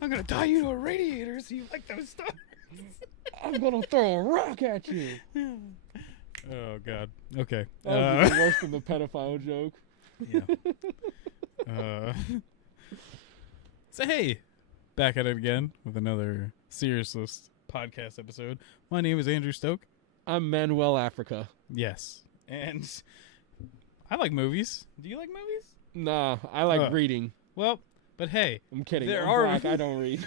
I'm gonna tie you to a radiator so you like those stars. I'm gonna throw a rock at you. Oh God. Okay. That was even worse than the pedophile joke. Yeah. So hey, back at it again with another Seriousless podcast episode. My name is Andrew Stoke. I'm Manuel Africa. Yes, and I like movies. Do you like movies? Nah, I like reading. Well, but hey, I'm kidding. There I'm are black, I don't read.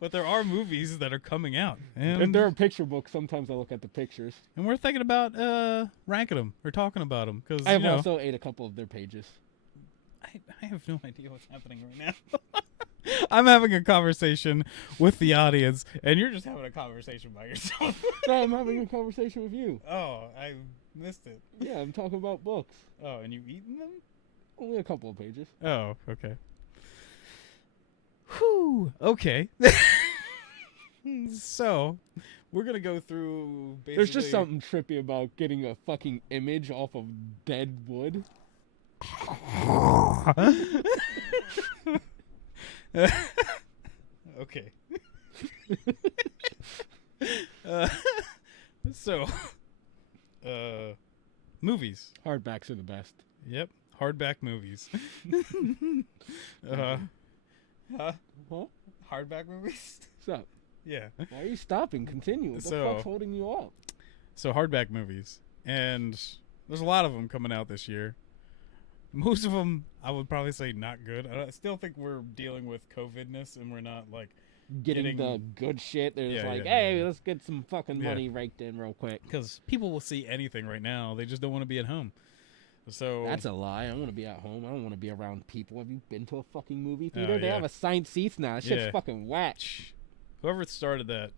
But there are movies that are coming out, If they're a picture book, sometimes I look at the pictures. and we're thinking about ranking them or talking about them because I've also ate a couple of their pages. I have no idea what's happening right now. I'm having a conversation with the audience, and you're just having a conversation by yourself. No, I'm having a conversation with you. Oh, I missed it. Yeah, I'm talking about books. Oh, and you've eaten them? Only a couple of pages. Oh, okay. Whew. Okay. So, we're going to go through basically... There's just something trippy about getting a fucking image off of dead wood. Okay. So, movies. Hardbacks are the best. Yep, hardback movies. Huh? What? Hardback movies? What's up? Yeah. Why are you stopping? Continue. What the fuck's holding you up? So hardback movies, and there's a lot of them coming out this year. Most of them, I would probably say, not good. I still think we're dealing with COVIDness, and we're not like getting the good shit. There's let's get some fucking money raked in real quick. Because people will see anything right now. They just don't want to be at home. So that's a lie. I want to be at home. I don't want to be around people. Have you been to a fucking movie theater? Oh, They have assigned seats now. That shit's fucking whack. Whoever started that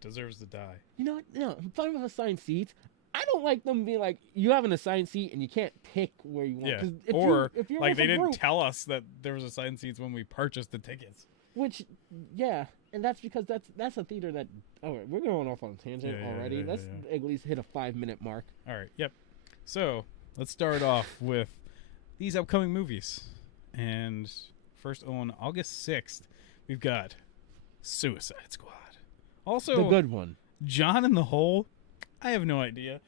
deserves to die. You know what? No, I'm fine with assigned seats. I don't like them being like, you have an assigned seat and you can't pick where you want. Yeah. If you're like with they a didn't group, tell us that there was assigned seats when we purchased the tickets. Which, yeah, and that's because that's a theater that. All right, we're going off on a tangent already. Let's at least hit a 5-minute mark. All right. Yep. So let's start off with these upcoming movies, and first on August 6th, we've got Suicide Squad. Also, the good one. John in the Hole. I have no idea.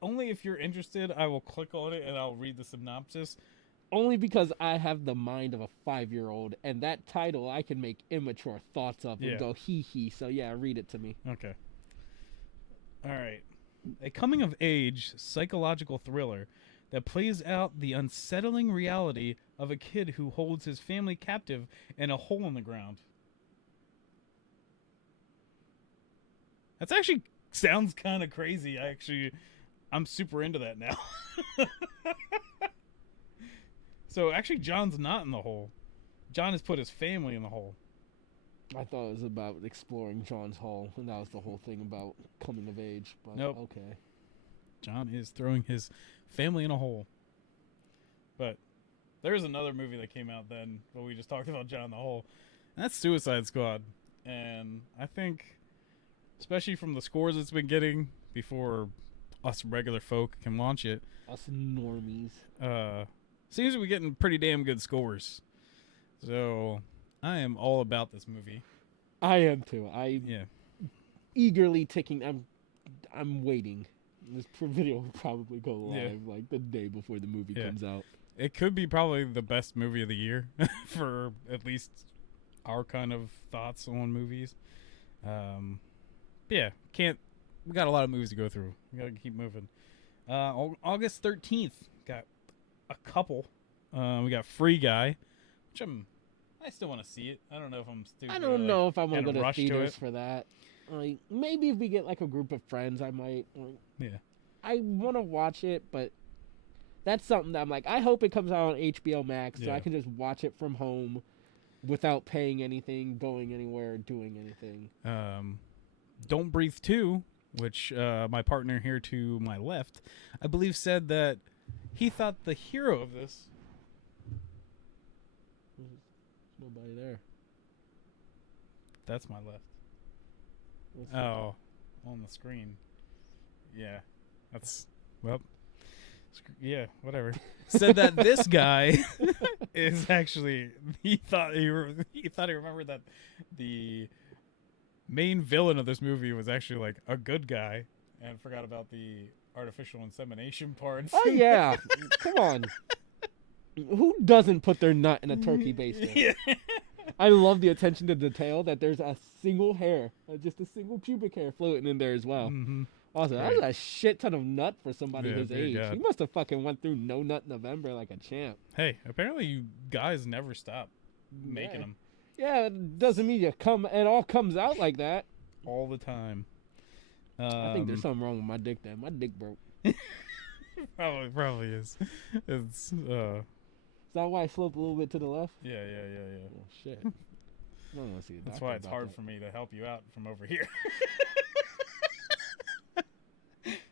Only if you're interested, I will click on it and I'll read the synopsis. Only because I have the mind of a 5-year-old, and that title I can make immature thoughts of and go hee hee. So yeah, read it to me. Okay. All right. A coming-of-age psychological thriller that plays out the unsettling reality of a kid who holds his family captive in a hole in the ground. That's actually sounds kind of crazy. I'm super into that now. So actually, John's not in the hole. John has put his family in the hole. I thought it was about exploring John's hole, and that was the whole thing about coming of age. But nope. Okay. John is throwing his family in a hole. But there's another movie that came out then, but we just talked about John in the hole. And that's Suicide Squad. And I think, especially from the scores it's been getting before us regular folk can launch it. Us normies. Seems to be getting pretty damn good scores. So I am all about this movie. I am too. Eagerly ticking. I'm waiting. This video will probably go live like the day before the movie comes out. It could be probably the best movie of the year for at least our kind of thoughts on movies. We got a lot of movies to go through. We got to keep moving. August 13th, got a couple. We got Free Guy, which I still want to see it. I don't know if I'm stupid. I don't know if I want to go to rush theaters for that. Like, maybe if we get like a group of friends, I might. I want to watch it, but that's something that I'm like, I hope it comes out on HBO Max so I can just watch it from home without paying anything, going anywhere, doing anything. Don't Breathe 2, which my partner here to my left, I believe said that he thought the hero of this... There's nobody there. That's my left. What's on the screen. Yeah. That's... Well... Yeah, whatever. Said that this guy is actually he thought he remembered that the main villain of this movie was actually like a good guy and forgot about the artificial insemination parts. Oh yeah, come on. Who doesn't put their nut in a turkey baster? Yeah. I love the attention to detail that there's a single hair, just a single pubic hair floating in there as well. Mm-hmm. Also, Right. that's a shit ton of nut for somebody his dear age. God. He must have fucking went through no nut November like a champ. Hey, apparently you guys never stop making them Yeah, it doesn't mean it all comes out like that. all the time. I think there's something wrong with my dick then. My dick broke. Probably is. It's Is that why I sloped a little bit to the left? yeah. Oh shit. I don't want to see a That's doctor why it's about hard that. for me to help you out from over here.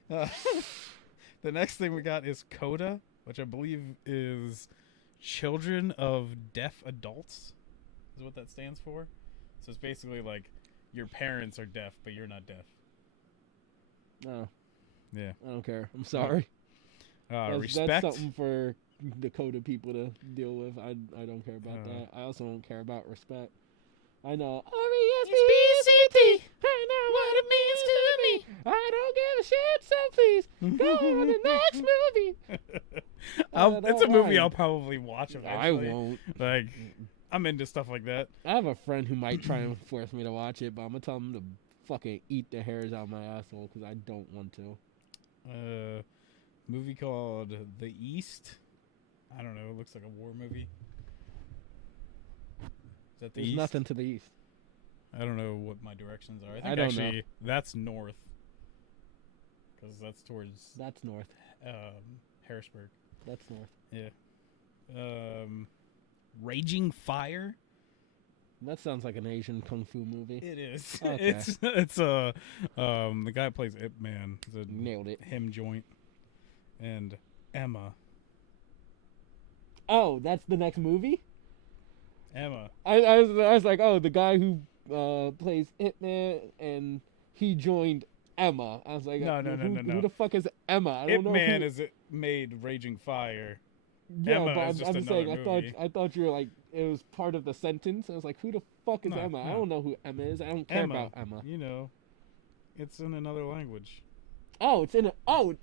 The next thing we got is CODA, which I believe is Children of Deaf Adults, is what that stands for. So it's basically like your parents are deaf, but you're not deaf. No, Yeah. I don't care. I'm sorry. Respect. That's something for the CODA people to deal with. I don't care about that. I also don't care about respect. I know R-E-S-P-E-C-T. I know what it means to me. I don't give a shit, so please go on to the next movie. It's a movie I'll probably watch I eventually. won't. Like, I'm into stuff like that. I have a friend who might try and force me to watch it, but I'm gonna tell him to fucking eat the hairs out of my asshole because I don't want to. Movie called The East. I don't know. It looks like a war movie. Is that the There's East? nothing to the east. I don't know what my directions are. I think I don't actually know. that's north. Because that's towards That's north. Harrisburg. That's north. Yeah. Raging Fire. That sounds like an Asian kung fu movie. It is. Okay. It's the guy who plays Ip Man. It's a Nailed it. him joint. And Emma. Oh, that's the next movie? Emma. I was like, oh, the guy who plays Hitman and he joined Emma. I was like, No. Who the fuck is Emma? I Ip don't know. Man is it made Raging Fire. Yeah, Emma but is just I'm just another saying. movie. I thought you were like it was part of the sentence. I was like, who the fuck is No, Emma? I no. don't know who Emma is. I don't care Emma. about Emma. You know, it's in another language. Oh, it's in a. Oh,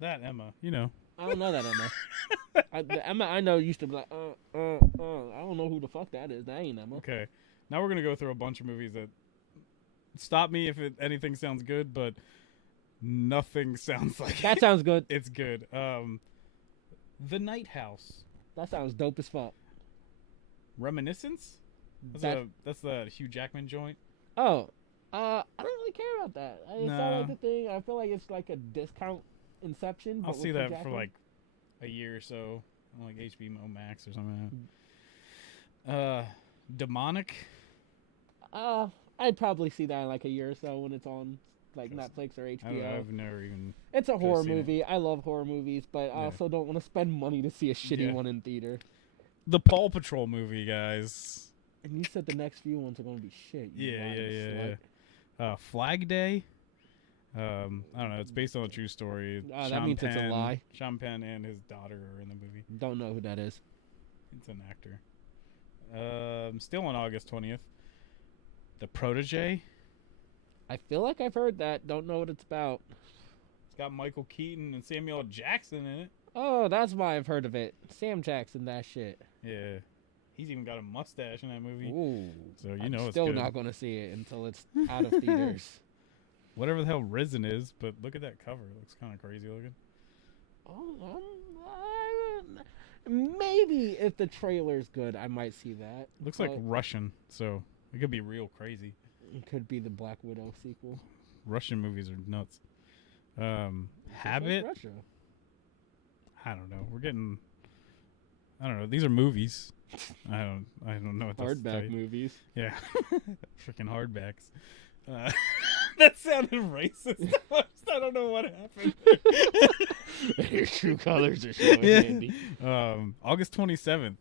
That Emma, you know. I don't know that Emma. The Emma I know used to be like, I don't know who the fuck that is. That ain't Emma. Okay, now we're gonna go through a bunch of movies that stop me if anything sounds good, but nothing sounds like That sounds good. it's good. The Night House, That sounds dope as fuck. Reminiscence. That- That's the Hugh Jackman joint. Oh, I don't really care about that. It's not Nah. like the thing. I feel like it's like a discount Inception. I'll but see with Hugh that for Jackman. like a year or so, on like HBO Max or something like that. Demonic. I'd probably see that in like a year or so when it's on like Netflix or HBO. I've never even. It's a horror seen it. movie. I love horror movies, but I Yeah. also don't want to spend money to see a shitty Yeah. one in theater. The Paw Patrol movie, guys. And you said the next few ones are going to be shit. You Yeah. lying slut. Flag Day. I don't know. It's based on a true story. That means it's a lie. Sean Penn and his daughter are in the movie. Don't know who that is. It's an actor. Still on August 20th. The Protege. I feel like I've heard that. Don't know what it's about. It's got Michael Keaton and Samuel L. Jackson in it. Oh, that's why I've heard of it. Sam Jackson, that shit. Yeah. He's even got a mustache in that movie. Ooh. So you I'm know it's still good. not going to see it until it's out of theaters. Whatever the hell Risen is, but look at that cover. It looks kind of crazy looking. Oh, maybe if the trailer's good, I might see that. Looks like But Russian, so it could be real crazy. it could be the Black Widow sequel. Russian movies are nuts. Just Habit. like Russia. I don't know. We're getting. I don't know. These are movies. I don't know what that's Hardback movies. Yeah, freaking hardbacks. That sounded racist. I don't know what happened. Your true colors are showing, Andy. August 27th.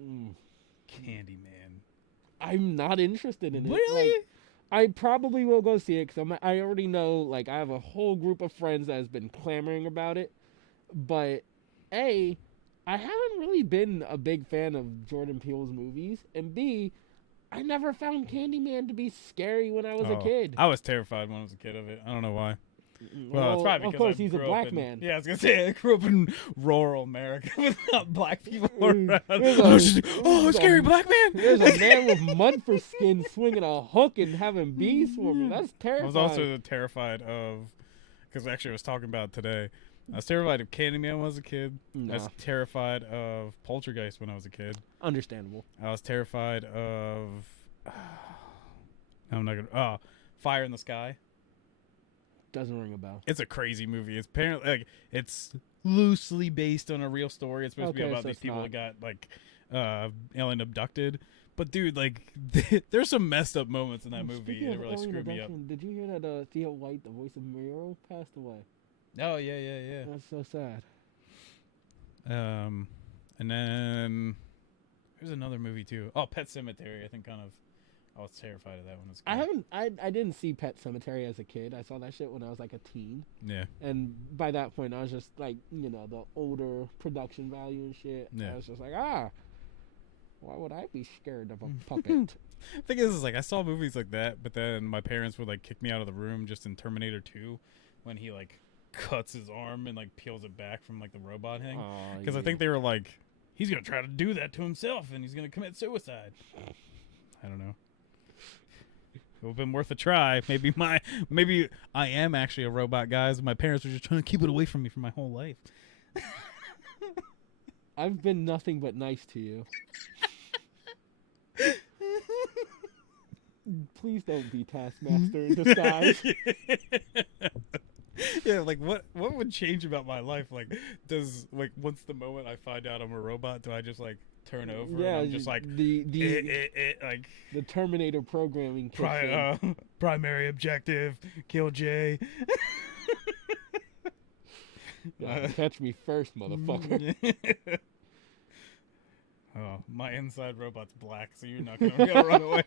Mm. Candyman. I'm not interested in it. Really? Like, I probably will go see it because I already know, like, I have a whole group of friends that has been clamoring about it. But, A, I haven't really been a big fan of Jordan Peele's movies. And B, I never found Candyman to be scary when I was a kid. I was terrified when I was a kid of it. I don't know why. Well, it's probably because of course he's a black man. Yeah, I was gonna say I grew up in rural America without black people around. Scary black man. There's a man with mud for skin swinging a hook and having bees swarming. That's terrifying. I was also terrified of, because actually I was talking about it today. I was terrified of Candyman when I was a kid. I was terrified of Poltergeist when I was a kid. Understandable. I was terrified of. I'm not gonna. Fire in the Sky. Doesn't ring a bell. It's a crazy movie. It's apparently like it's loosely based on a real story. It's supposed to be about these people that got like alien abducted. But dude, like there's some messed up moments in that movie. It really screwed me up. Did you hear that Theo White, the voice of Muriel, passed away? Oh yeah. That's so sad. And then there's another movie too. Oh, Pet Sematary. I think I was terrified of that one. I didn't see Pet Sematary as a kid. I saw that shit when I was like a teen. Yeah. And by that point, I was just like, the older production value and shit. Yeah. I was just like, why would I be scared of a puppet? The thing is like I saw movies like that, but then my parents would like kick me out of the room just in Terminator 2 when he like cuts his arm and like peels it back from like the robot thing. Because I think they were like, he's gonna try to do that to himself and he's gonna commit suicide. I don't know. It would have been worth a try. Maybe I am actually a robot, guys. My parents were just trying to keep it away from me for my whole life. I've been nothing but nice to you. Please don't be Taskmaster in disguise. Yeah, like what would change about my life? Like, once the moment I find out I'm a robot, do I just like turn over? Yeah, and I'm just like like the Terminator programming kicks in. Primary objective, kill Jay. Catch me first, motherfucker. Oh, my inside robot's black, so you're not gonna be able to run away.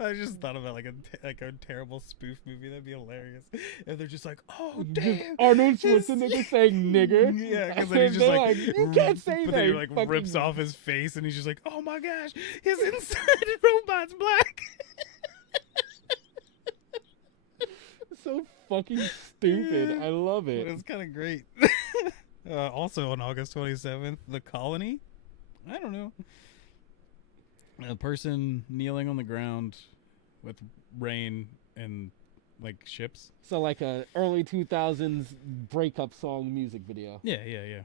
I just thought about like a terrible spoof movie. That'd be hilarious. And they're just like, oh damn, Arnold Schwarzenegger saying nigger. Yeah, because then he's just like, you can't say but that. then he like rips off his face, and he's just like, oh my gosh, his inside robot's black. So fucking stupid. I love it. It's kind of great. Also on August 27th, The Colony. I don't know. A person kneeling on the ground with rain and like ships. So like a early 2000s breakup song music video. Yeah.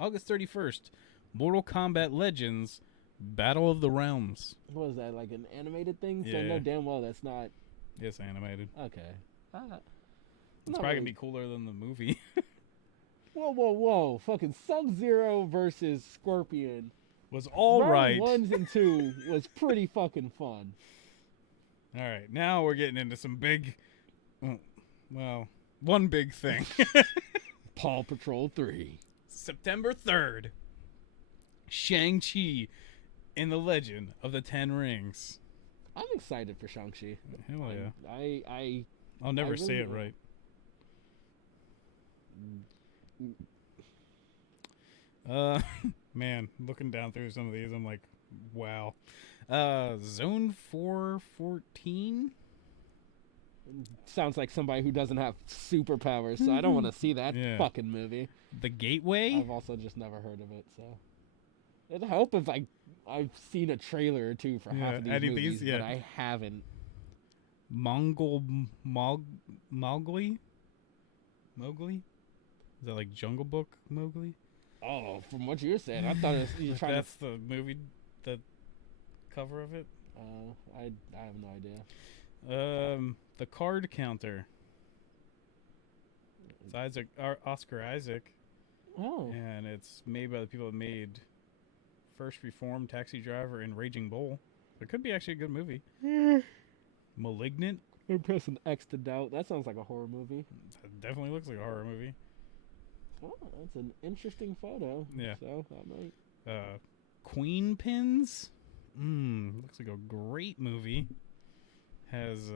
August 31st, Mortal Kombat Legends Battle of the Realms. What is that, like an animated thing? Yeah. So I know damn well that's not. It's animated. Okay. It's probably gonna be cooler than the movie. Whoa. Fucking Sub-Zero versus Scorpion. Was all right. Round 1 and 2 was pretty fucking fun. All right. Now we're getting into some big... Well, one big thing. Paw Patrol 3. September 3rd. Shang-Chi and the Legend of the Ten Rings. I'm excited for Shang-Chi. Hell yeah. I'll never say it right. Man, looking down through some of these, I'm like, wow. Zone 414? Sounds like somebody who doesn't have superpowers, so I don't want to see that fucking movie. The Gateway? I've also just never heard of it, so it'd help if I've seen a trailer or two for half of these movies, but I haven't. Mowgli? Is that like Jungle Book Mowgli? Oh, from what you're saying, I thought it was trying That's the movie, the cover of it. I have no idea. The Card Counter. It's Oscar Isaac. Oh. And it's made by the people that made First Reformed, Taxi Driver, and Raging Bull. It could be actually a good movie. Malignant. I'm pressing X to doubt. That sounds like a horror movie. That definitely looks like a horror movie. Oh, that's an interesting photo. Yeah. So I might. Queen Pins. Looks like a great movie. Has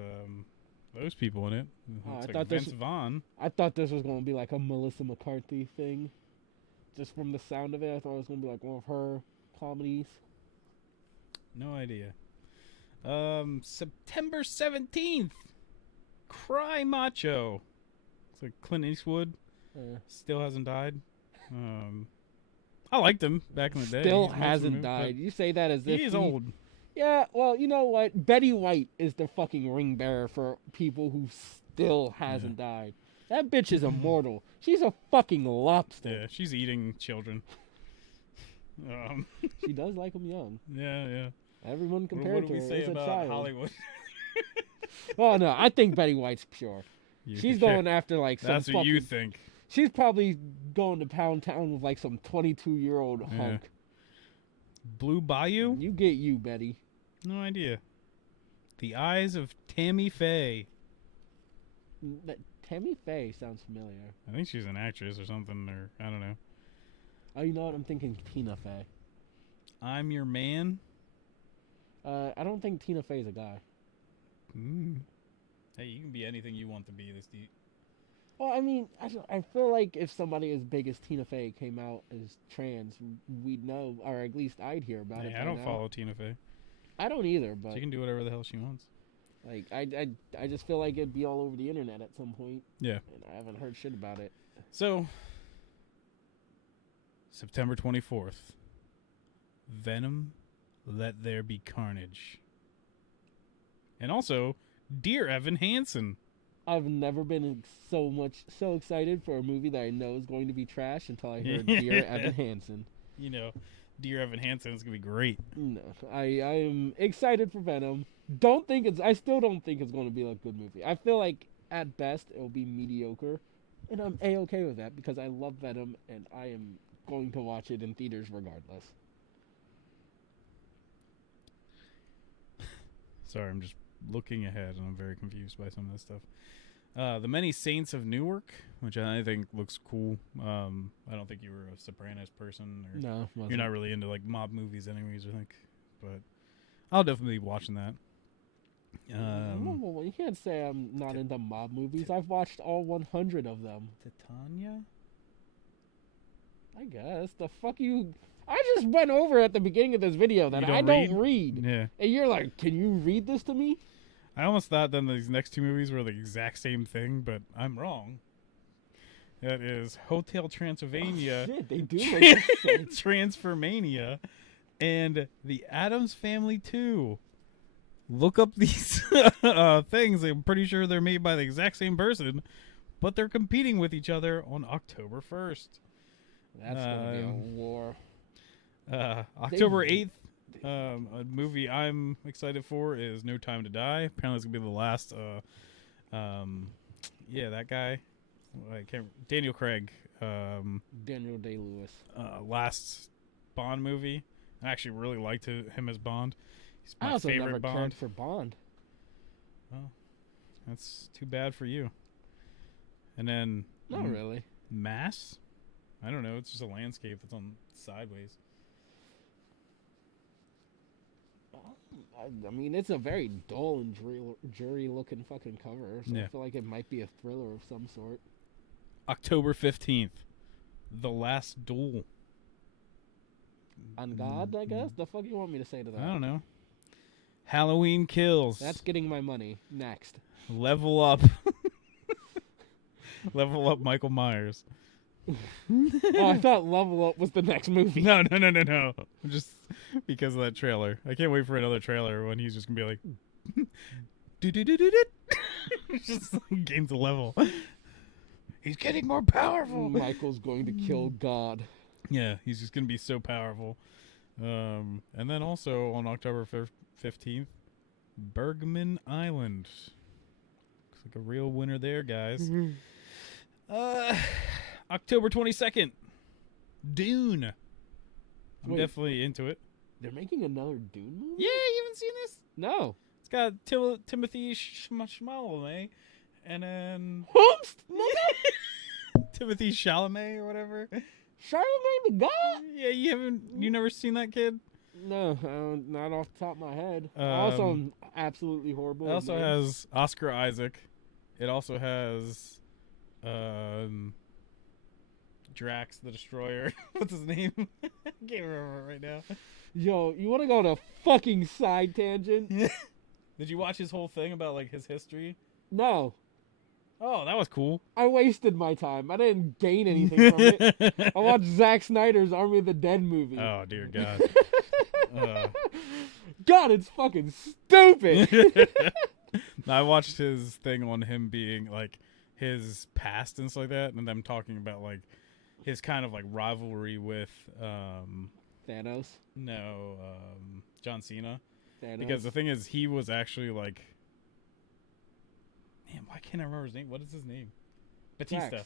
those people in it. Looks like Vince Vaughn. I thought this was going to be like a Melissa McCarthy thing. Just from the sound of it, I thought it was going to be like one of her comedies. No idea. September 17th. Cry Macho. It's like Clint Eastwood. Still hasn't died. I liked him back in the day. Still hasn't died. You say that as if he is old. Yeah, well, you know what? Betty White is the fucking ring bearer for people who still hasn't died. That bitch is immortal. She's a fucking lobster. Yeah, she's eating children. She does like them young. Yeah. Everyone compared to her is a child. Hollywood? Oh no, I think Betty White's pure. She's going after like some. That's what you think. She's probably going to Pound Town with like some 22-year-old hunk. Blue Bayou? You get you, Betty. No idea. The Eyes of Tammy Faye. Tammy Faye sounds familiar. I think she's an actress or something, or I don't know. Oh, you know what? I'm thinking Tina Fey. I'm Your Man? I don't think Tina Fey's a guy. Hey, you can be anything you want to be this deep. Well, I mean, I feel like if somebody as big as Tina Fey came out as trans, we'd know, or at least I'd hear about it. I don't follow Tina Fey. I don't either, but she can do whatever the hell she wants. Like, I just feel like it'd be all over the internet at some point. Yeah. And I haven't heard shit about it. So, September 24th. Venom, Let There Be Carnage. And also, Dear Evan Hansen. I've never been so excited for a movie that I know is going to be trash until I heard Dear Evan Hansen. You know, Dear Evan Hansen is going to be great. No, I am excited for Venom. I still don't think it's going to be a good movie. I feel like at best it'll be mediocre, and I'm A-okay with that because I love Venom and I am going to watch it in theaters regardless. Sorry, I'm just looking ahead and I'm very confused by some of this stuff. The Many Saints of Newark, which I think looks cool. I don't think you were a Sopranos person. Or no, you're not really into like mob movies anyways, I think. But I'll definitely be watching that. You can't say I'm not into mob movies. I've watched all 100 of them. Titania? I guess. The fuck you... I just went over at the beginning of this video that I don't read. Yeah. And you're like, can you read this to me? I almost thought then these next two movies were the exact same thing, but I'm wrong. That is Hotel Transylvania. Oh, shit, they do look the same. Transformania and The Addams Family 2. Look up these things. I'm pretty sure they're made by the exact same person, but they're competing with each other on October 1st. That's going to be a war. October 8th, a movie I'm excited for is No Time to Die. Apparently it's going to be the last, that guy. Daniel Craig. Daniel Day-Lewis. Last Bond movie. I actually really liked him as Bond. He's my I also favorite never Bond. cared for Bond. Well, that's too bad for you. And then... Not really. Mass? I don't know. It's just a landscape that's on sideways. I mean, it's a very dull and dreary-looking fucking cover, so I feel like it might be a thriller of some sort. October 15th. The Last Duel. On God, I guess? The fuck you want me to say to that? I don't know. Halloween Kills. That's getting my money. Next. Level Up. Level Up Michael Myers. Oh, I thought Level Up was the next movie. No. Just because of that trailer. I can't wait for another trailer when he's just going to be like... just like, gains a level. He's getting more powerful. Michael's going to kill God. Yeah, he's just going to be so powerful. And then also on October 15th, Bergman Island. Looks like a real winner there, guys. October 22nd, Dune. I'm definitely into it. They're making another Dune movie? Yeah, you haven't seen this? No. It's got Timothy Chalamet, and then... Timothy Chalamet or whatever. Charlemagne the God? Yeah, you never seen that kid? No, not off the top of my head. Also, I'm absolutely horrible. It also has Oscar Isaac. It also has Drax the Destroyer. What's his name? I can't remember right now. Yo, you want to go on a fucking side tangent? Did you watch his whole thing about like his history? No. Oh, that was cool. I wasted my time. I didn't gain anything from it. I watched Zack Snyder's Army of the Dead movie. Oh, dear God. God, it's fucking stupid. I watched his thing on him being like his past and stuff like that, and them talking about like his kind of like rivalry with Thanos. No, John Cena. Thanos. Because the thing is, he was actually like, man, why can't I remember his name? What is his name? Batista.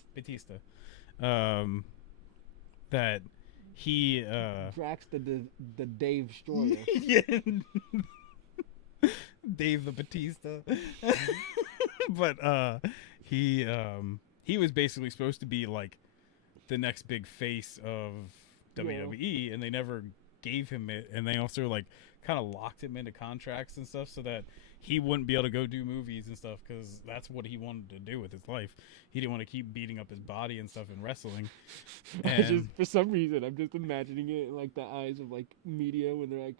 That he Drax the Dave Destroyer. Yeah. Dave the Batista. But he was basically supposed to be like the next big face of WWE, and they never gave him it, and they also like kind of locked him into contracts and stuff so that he wouldn't be able to go do movies and stuff, because that's what he wanted to do with his life. He didn't want to keep beating up his body and stuff in wrestling. And For some reason, I'm just imagining it in like the eyes of like media when they're like,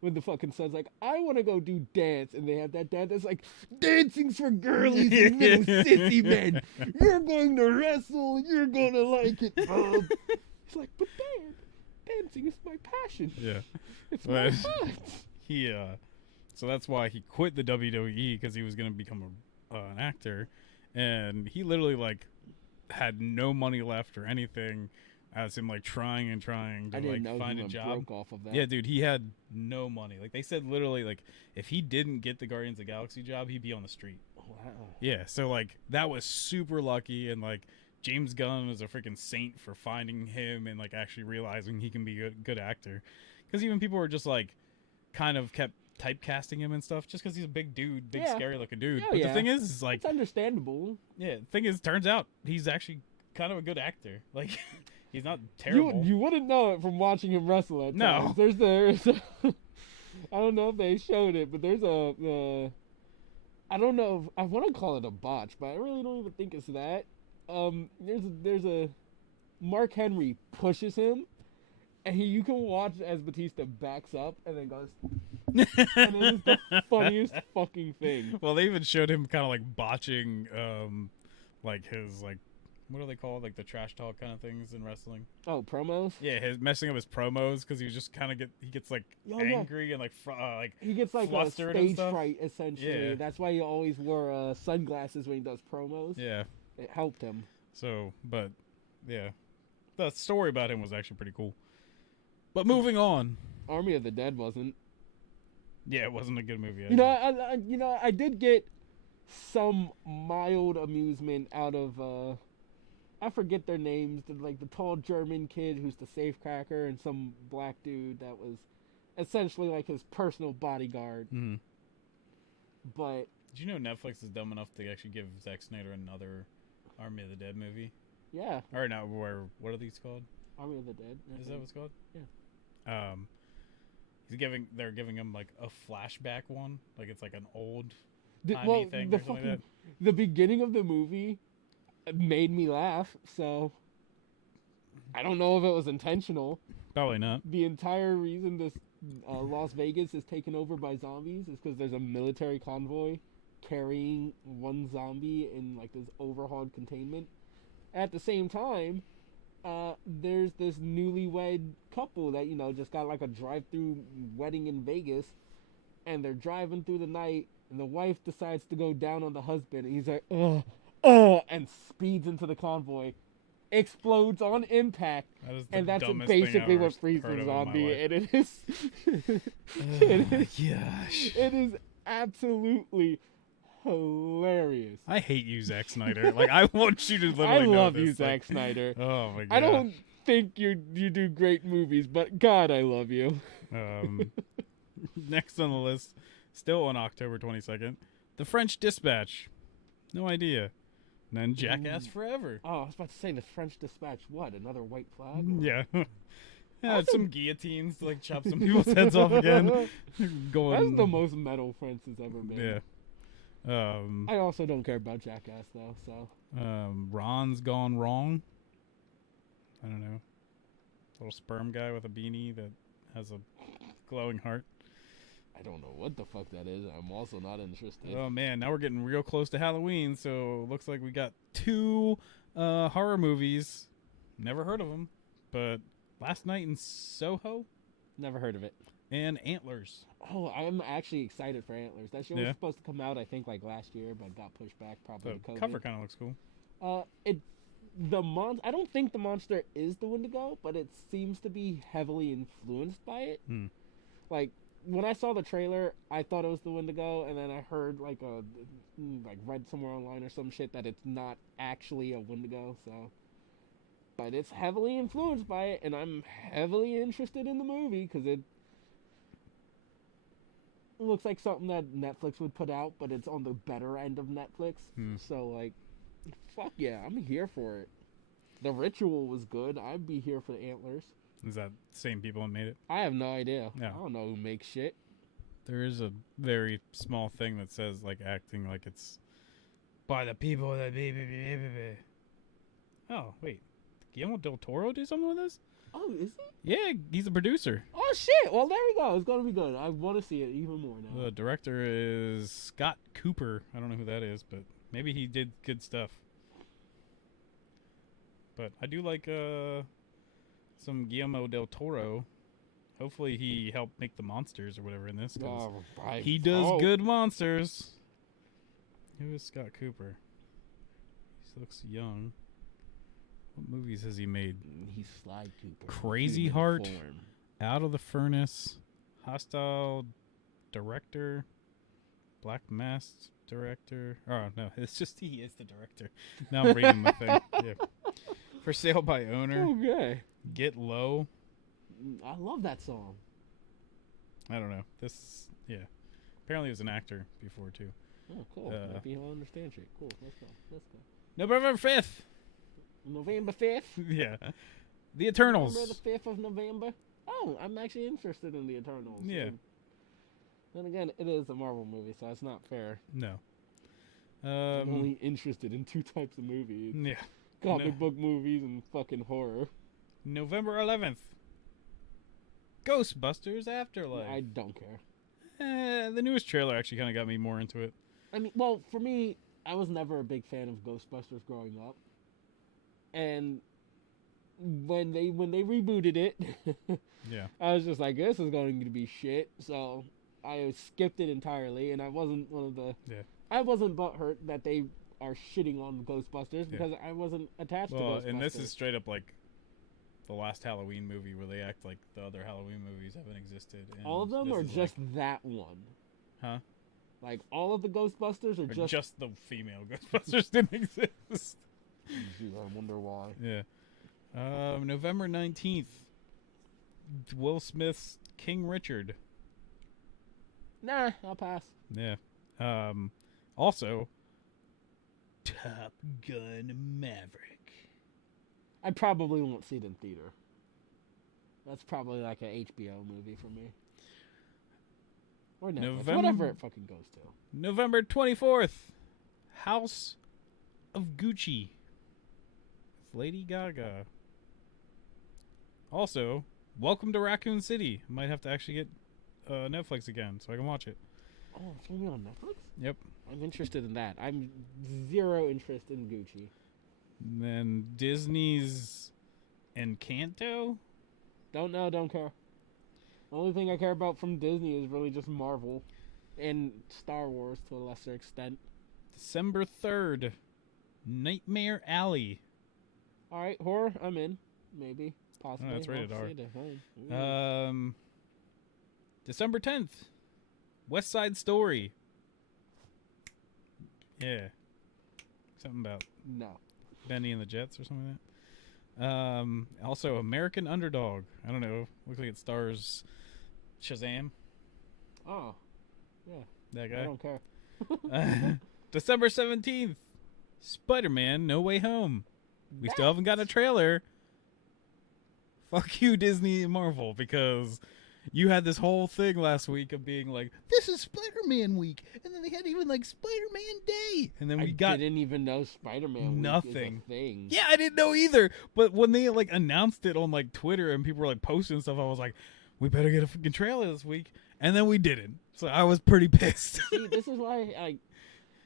when the fucking son's like, I want to go do dance, and they have that dad that's like, dancing's for girlies and little sissy men. You're going to wrestle, you're going to like it, Bob. He's like, but Dad, dancing is my passion. Yeah. It's my fun. So that's why he quit the WWE, because he was going to become an actor, and he literally like had no money left or anything, as him like trying to like find a job. Broke off of that. Yeah, dude, he had no money. Like they said, literally, like if he didn't get the Guardians of the Galaxy job, he'd be on the street. Wow. Yeah, so like that was super lucky, and like James Gunn was a freaking saint for finding him and like actually realizing he can be a good actor. Because even people were just like kind of kept typecasting him and stuff just because he's a big dude, scary looking dude. Oh, but the thing is like, it's understandable. Yeah, the thing is, turns out he's actually kind of a good actor. Like he's not terrible. You wouldn't know it from watching him wrestle at times. There's I don't know if they showed it, but there's I don't know if I want to call it a botch, but I really don't even think it's that. There's a Mark Henry pushes him, and you can watch as Batista backs up and then goes, and it is the funniest fucking thing. Well, they even showed him kind of like botching, like his like, what are they called? Like the trash talk kind of things in wrestling. Oh, promos. Yeah, his messing up his promos because he was just kind of he gets like angry and like he gets like a stage fright essentially. Yeah. That's why he always wore sunglasses when he does promos. Yeah, it helped him. So, but yeah, the story about him was actually pretty cool. But moving on, Army of the Dead wasn't. Yeah, it wasn't a good movie. I did get some mild amusement out of I forget their names, like the tall German kid who's the safecracker, and some black dude that was essentially like his personal bodyguard. Mm-hmm. But did you know Netflix is dumb enough to actually give Zack Snyder another Army of the Dead movie? Yeah. Or no, what are these called? Army of the Dead. Is that what it's called? Yeah. They're giving him like a flashback one, like it's like an old thing or something like that. The beginning of the movie made me laugh, so I don't know if it was intentional. Probably not. The entire reason this Las Vegas is taken over by zombies is because there's a military convoy carrying one zombie in like this overhauled containment. At the same time, there's this newlywed couple that just got like a drive-through wedding in Vegas, and they're driving through the night, and the wife decides to go down on the husband, and he's like, and speeds into the convoy, explodes on impact, and that's basically what frees the zombie, and it is, it is absolutely hilarious. I hate you, Zack Snyder. Like, I want you to literally I know love this. you, Zack Snyder. Oh my god. I don't think you do great movies, but God, I love you. Next on the list, still on October 22nd, The French Dispatch. No idea. And then Jackass Forever. Oh, I was about to say the French Dispatch. What? Another white flag? Yeah. Yeah, some guillotines to like chop some people's heads off again. That's the most metal France has ever been. Yeah. I also don't care about Jackass though. So. Ron's Gone Wrong. I don't know. Little sperm guy with a beanie that has a glowing heart. I don't know what the fuck that is. I'm also not interested. Oh man, now we're getting real close to Halloween, so looks like we got 2 horror movies. Never heard of them, but Last Night in Soho. Never heard of it. And Antlers. Oh, I'm actually excited for Antlers. That show was supposed to come out, I think, like last year, but got pushed back probably The because cover kind of looks cool. I don't think the monster is the Wendigo, but it seems to be heavily influenced by it. Like when I saw the trailer, I thought it was the Wendigo, and then I heard read somewhere online or some shit that it's not actually a Wendigo. So, but it's heavily influenced by it, and I'm heavily interested in the movie because it looks like something that Netflix would put out, but it's on the better end of Netflix. So like, fuck yeah, I'm here for it. The Ritual was good. I'd be here for the Antlers. Is that the same people that made it? I have no idea. No. I don't know who makes shit. There is a very small thing that says like acting like it's by the people that Oh wait, Guillermo del Toro do something with this? Oh, is he? Yeah, he's a producer. Oh shit! Well, there we go. It's gonna be good. I want to see it even more now. The director is Scott Cooper. I don't know who that is, but maybe he did good stuff. But I do like some Guillermo del Toro. Hopefully he helped make the monsters or whatever in this. He does good monsters. Who is Scott Cooper? He looks young. What movies has he made? He's Sly Cooper. Crazy Heart, Out of the Furnace, Hostile Director, Black Mask Director. Oh, no, it's just he is the director. Now I'm reading my thing. Yeah. For Sale by Owner. Okay. Get Low. I love that song. I don't know. Apparently he was an actor before, too. Oh, cool. Maybe he'll understand shit. Cool. Let's go. November 5th. November 5th? Yeah. The Eternals. November the 5th of November? Oh, I'm actually interested in the Eternals. Yeah. Then again, it is a Marvel movie, so it's not fair. No. I'm only interested in 2 types of movies. Yeah. Comic book movies and fucking horror. November 11th. Ghostbusters Afterlife. I don't care. The newest trailer actually kind of got me more into it. I mean, well, for me, I was never a big fan of Ghostbusters growing up. And when they rebooted it, yeah, I was just like, this is going to be shit. So I skipped it entirely, and I wasn't one of the. Yeah. I wasn't butthurt that they are shitting on Ghostbusters because I wasn't attached to Ghostbusters. And this is straight up like the last Halloween movie where they act like the other Halloween movies haven't existed. And all of them, or just like, that one? Huh? Like all of the Ghostbusters, or just the female Ghostbusters didn't exist. I wonder why. Yeah. November 19th. Will Smith's King Richard. Nah, I'll pass. Yeah. Also, Top Gun Maverick. I probably won't see it in theater. That's probably like an HBO movie for me. Or Netflix, whatever it fucking goes to. November 24th. House of Gucci. Lady Gaga. Also, Welcome to Raccoon City. Might have to actually get Netflix again so I can watch it. Oh, it's going to be on Netflix? Yep. I'm interested in that. I'm zero interest in Gucci. And then Disney's Encanto? Don't know, don't care. The only thing I care about from Disney is really just Marvel and Star Wars to a lesser extent. December 3rd. Nightmare Alley. Alright, horror, I'm in. Maybe. Possibly. Oh, that's rated R. December 10th. West Side Story. Yeah. Something about Benny and the Jets or something like that. Also, American Underdog. I don't know. Looks like it stars Shazam. Oh. Yeah. That guy. I don't care. December 17th. Spider-Man: No Way Home. We still haven't got a trailer. Fuck you, Disney and Marvel, because you had this whole thing last week of being like, this is Spider-Man week, and then they had even like Spider-Man Day, and then we got didn't even know Spider-Man nothing. Week is a thing. Yeah, I didn't know either. But when they like announced it on like Twitter and people were like posting stuff, I was like, we better get a fucking trailer this week, and then we didn't. So I was pretty pissed. See, this is why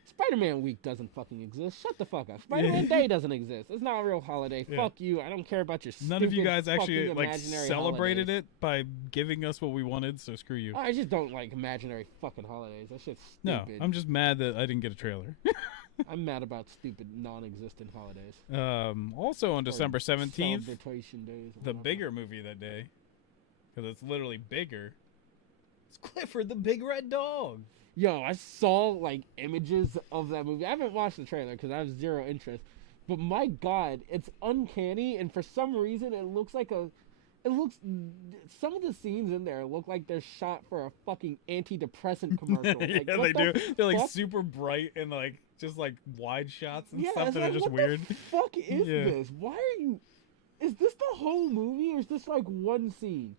Spider-Man Week doesn't fucking exist. Shut the fuck up. Spider-Man Day doesn't exist. It's not a real holiday. Yeah. Fuck you. I don't care about your stupid None of you guys actually like celebrated holidays. it by giving us what we wanted, so screw you. I just don't like imaginary fucking holidays. That shit's stupid. No, I'm just mad that I didn't get a trailer. I'm mad about stupid non-existent holidays. Also on December 17th, days, the bigger movie that day, because it's literally bigger, it's Clifford the Big Red Dog. Yo, I saw like images of that movie. I haven't watched the trailer because I have zero interest. But my God, it's uncanny, and for some reason, it looks. Some of the scenes in there look like they're shot for a fucking antidepressant commercial. Yeah, they do. They're like super bright and like just like wide shots and stuff that are just weird. What the fuck is this? Why are you? Is this the whole movie, or is this like one scene?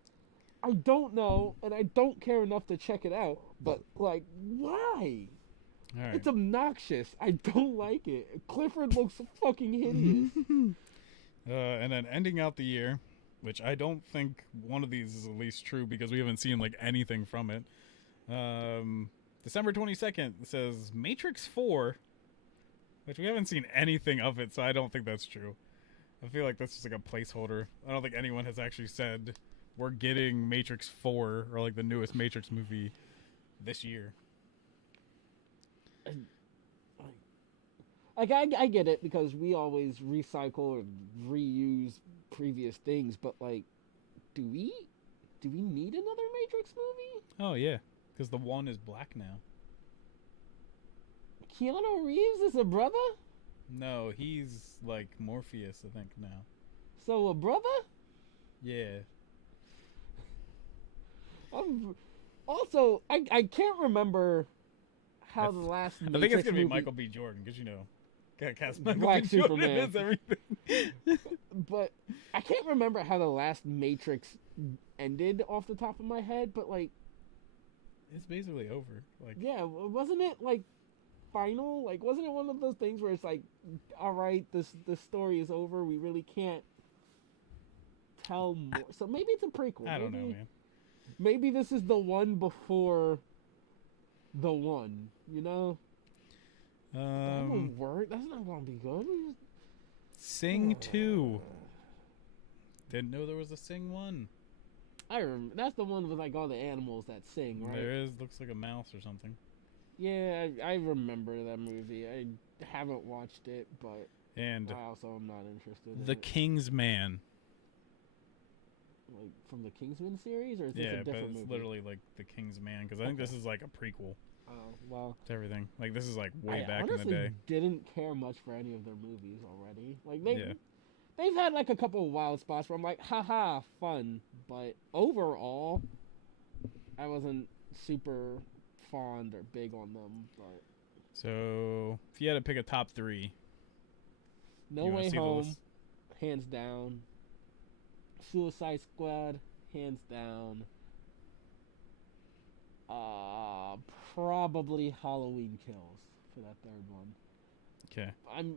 I don't know, and I don't care enough to check it out. But like, why? Right. It's obnoxious. I don't like it. Clifford looks fucking hideous. And then ending out the year, which I don't think one of these is at least true because we haven't seen like anything from it. December 22nd says Matrix 4, which we haven't seen anything of it, so I don't think that's true. I feel like that's just like a placeholder. I don't think anyone has actually said we're getting Matrix 4 or like the newest Matrix movie this year. Like I get it because we always recycle and reuse previous things, but like, do we need another Matrix movie? Oh yeah, because the one is black now. Keanu Reeves is a brother? No, he's like Morpheus, I think now. So a brother? Yeah. Also, I can't remember how the last Matrix I think it's gonna movie... be Michael B. Jordan because gotta cast Michael Black B. Superman. Jordan as everything. But I can't remember how the last Matrix ended off the top of my head. But like, it's basically over. Like, yeah, wasn't it like final? Like, wasn't it one of those things where it's like, all right, this story is over. We really can't tell more. So maybe it's a prequel. I don't know, man. Maybe this is the one before the one, you know? That won't work. That's not gonna be good. Sing 2. Didn't know there was a Sing 1. I remember. That's the one with like all the animals that sing, right? There is. Looks like a mouse or something. Yeah, I remember that movie. I haven't watched it, but and I also am not interested in The it. King's Man. Like from the Kingsman series, or is this a different but it's movie? literally like The King's Man because I think this is like a prequel. Oh well. To everything. Like this is like way back honestly in the day. Didn't care much for any of their movies already. Like they've had like a couple of wild spots where I'm like, haha, fun. But overall, I wasn't super fond or big on them. But so if you had to pick a top 3, No Way Home, hands down. Suicide Squad, hands down. Probably Halloween Kills for that third one. Okay.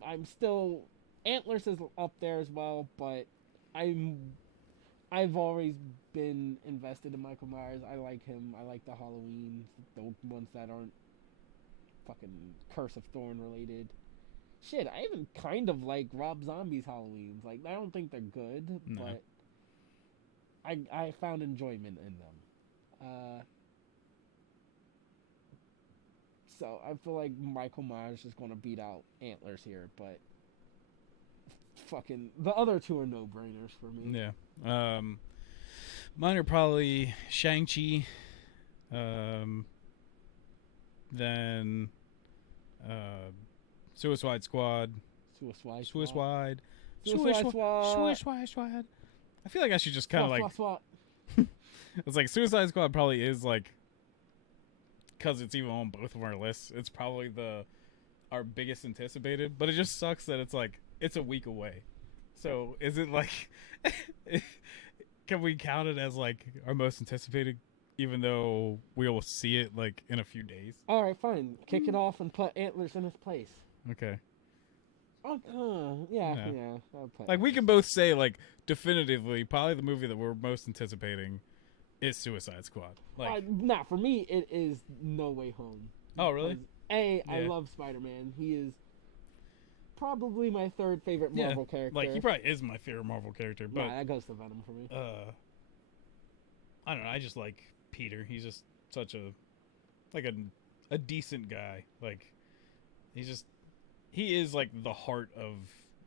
I'm still Antlers is up there as well, but I've always been invested in Michael Myers. I like him. I like the Halloween, the ones that aren't fucking Curse of Thorn related. Shit, I even kind of like Rob Zombie's Halloweens. Like, I don't think they're good, but I found enjoyment in them. So I feel like Michael Myers is going to beat out Antlers here, but fucking the other two are no-brainers for me. Yeah. Mine are probably Shang-Chi, then Suicide Squad. Suicide Squad. I feel like I should just kind of like... It's like Suicide Squad probably is like... Because it's even on both of our lists, it's probably the our biggest anticipated, but it just sucks that it's like it's a week away. So is it like can we count it as like our most anticipated, even though we will see it like in a few days? All right, fine. Kick it off and put Antlers in its place. Okay. Yeah. Like we can both say like definitively, probably the movie that we're most anticipating is Suicide Squad. Like, nah, for me it is No Way Home. Oh, really? I love Spider-Man. He is probably my third favorite Marvel character. Like he probably is my favorite Marvel character, but that goes to Venom for me. I don't know. I just like Peter. He's just such a decent guy. Like he is like the heart of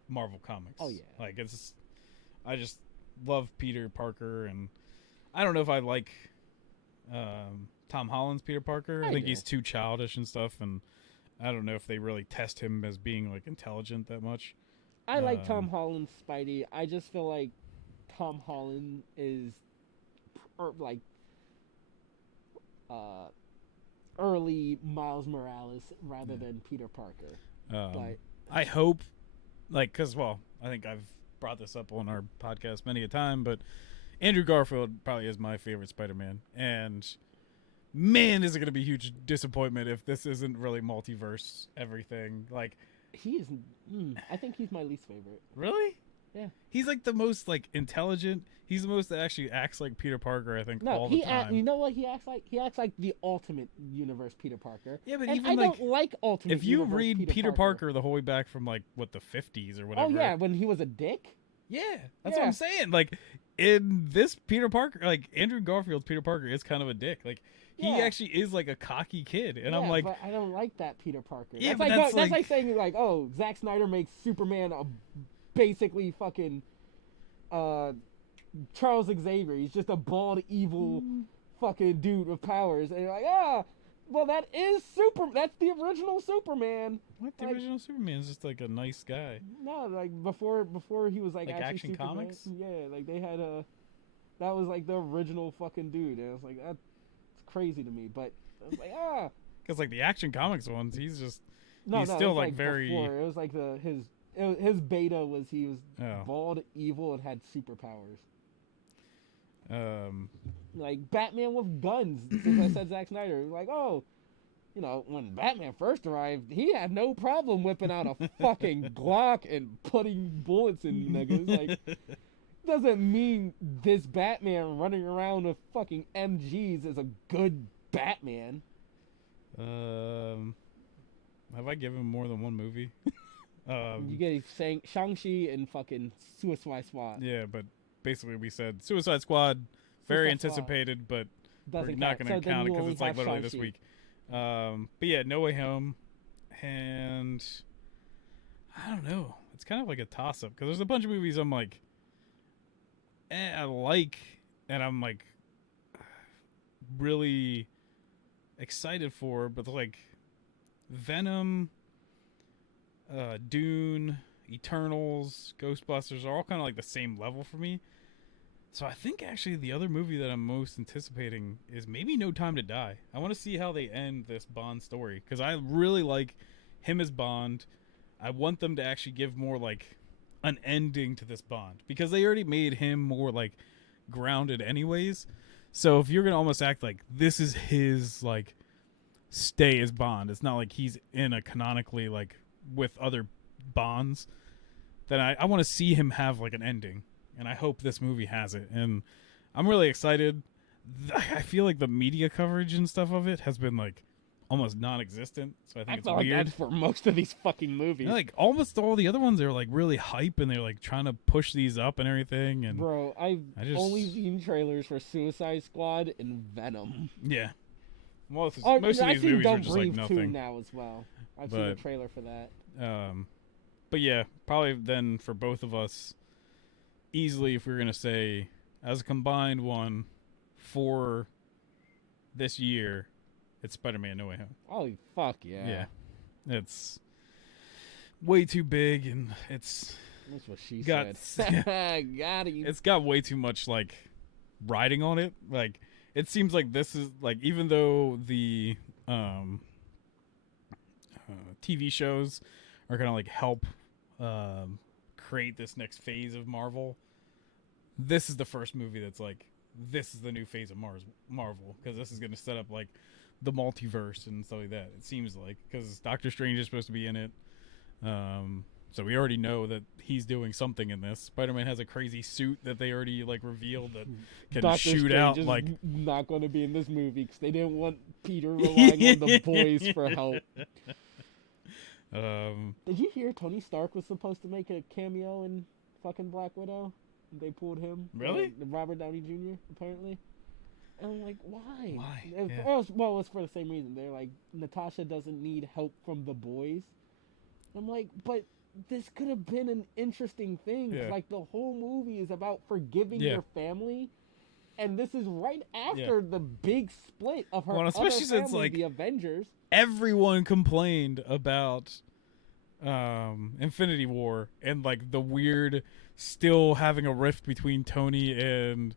Marvel Comics. Oh yeah. Like I just love Peter Parker, and I don't know if I like Tom Holland's Peter Parker. I think he's too childish and stuff, and I don't know if they really test him as being like intelligent that much. I like Tom Holland's Spidey. I just feel like Tom Holland is like early Miles Morales rather than Peter Parker. But I hope, like, because I think I've brought this up on our podcast many a time, but Andrew Garfield probably is my favorite Spider-Man, and man, is it going to be a huge disappointment if this isn't really multiverse everything. Like, he is. I think he's my least favorite. Really? Yeah. He's like the most like intelligent. He's the most that actually acts like Peter Parker. I think all the time. You know what he acts like? He acts like the Ultimate Universe Peter Parker. Yeah, but and even I like, don't like Ultimate. If you Universe read Peter Parker the whole way back from like the 50s or whatever. Oh yeah, when he was a dick. Yeah, that's what I'm saying. Like in this Peter Parker, like Andrew Garfield's Peter Parker is kind of a dick. Like he actually is like a cocky kid, and I'm like, but I don't like that Peter Parker. Yeah, that's like saying like, oh, Zack Snyder makes Superman a basically fucking Charles Xavier. He's just a bald, evil fucking dude with powers, and you're like, well, that's the original Superman. What? The original Superman is just like a nice guy. No, like before he was like actually Action Superman. Comics. Yeah, like they had that was like the original fucking dude, and I was like, that's crazy to me. But I was like, because like the Action Comics ones, he's still like very. Before. It was like his beta was he was bald, evil, and had superpowers. Like Batman with guns. Since I said Zack Snyder, like, when Batman first arrived, he had no problem whipping out a fucking Glock and putting bullets in niggas. Like, doesn't mean this Batman running around with fucking MGs is a good Batman. Have I given more than one movie? You get Shang-Chi and fucking Suicide Squad. Yeah, but basically we said Suicide Squad, very anticipated, but we're not going to count it because it's like literally this week. But yeah, No Way Home, and I don't know. It's kind of like a toss-up because there's a bunch of movies I'm like, I like, and I'm like really excited for, but like Venom, Dune, Eternals, Ghostbusters are all kind of like the same level for me. So I think actually the other movie that I'm most anticipating is maybe No Time to Die. I want to see how they end this Bond story because I really like him as Bond. I want them to actually give more like an ending to this Bond because they already made him more like grounded anyways. So if you're going to almost act like this is his like stay as Bond, it's not like he's in a canonically like with other Bonds, then I want to see him have like an ending. And I hope this movie has it. And I'm really excited. I feel like the media coverage and stuff of it has been like almost non-existent. So I think it's weird. Like that for most of these fucking movies. Like almost all the other ones are like really hype and they're like trying to push these up and everything. And bro, I've only seen trailers for Suicide Squad and Venom. Yeah. Most of these movies are just like nothing. Now as well. I've seen a trailer for that. But yeah, probably then for both of us, easily if we were going to say as a combined one for this year, it's Spider-Man No Way Home. Oh, fuck yeah. Yeah. It's way too big and that's what she said. Got you. It's got way too much like riding on it. Like it seems like this is like even though the TV shows are gonna like help create this next phase of Marvel, this is the first movie that's like, this is the new phase of Marvel, because this is gonna set up like the multiverse and stuff like that. It seems like, because Doctor Strange is supposed to be in it. So we already know that he's doing something in this. Spider-Man has a crazy suit that they already like revealed that can Doctor shoot Strange out is like. not going to be in this movie because they didn't want Peter relying on the boys for help. Did you hear Tony Stark was supposed to make a cameo in fucking Black Widow? They pulled him. Really? Robert Downey Jr. apparently. And I'm like, why? Why? Well, it's for the same reason. They're like, Natasha doesn't need help from the boys. I'm like, but this could have been an interesting thing. Yeah. Like, the whole movie is about forgiving your family. And this is right after the big split of her other family, the Avengers. Everyone complained about Infinity War and like the weird still having a rift between Tony and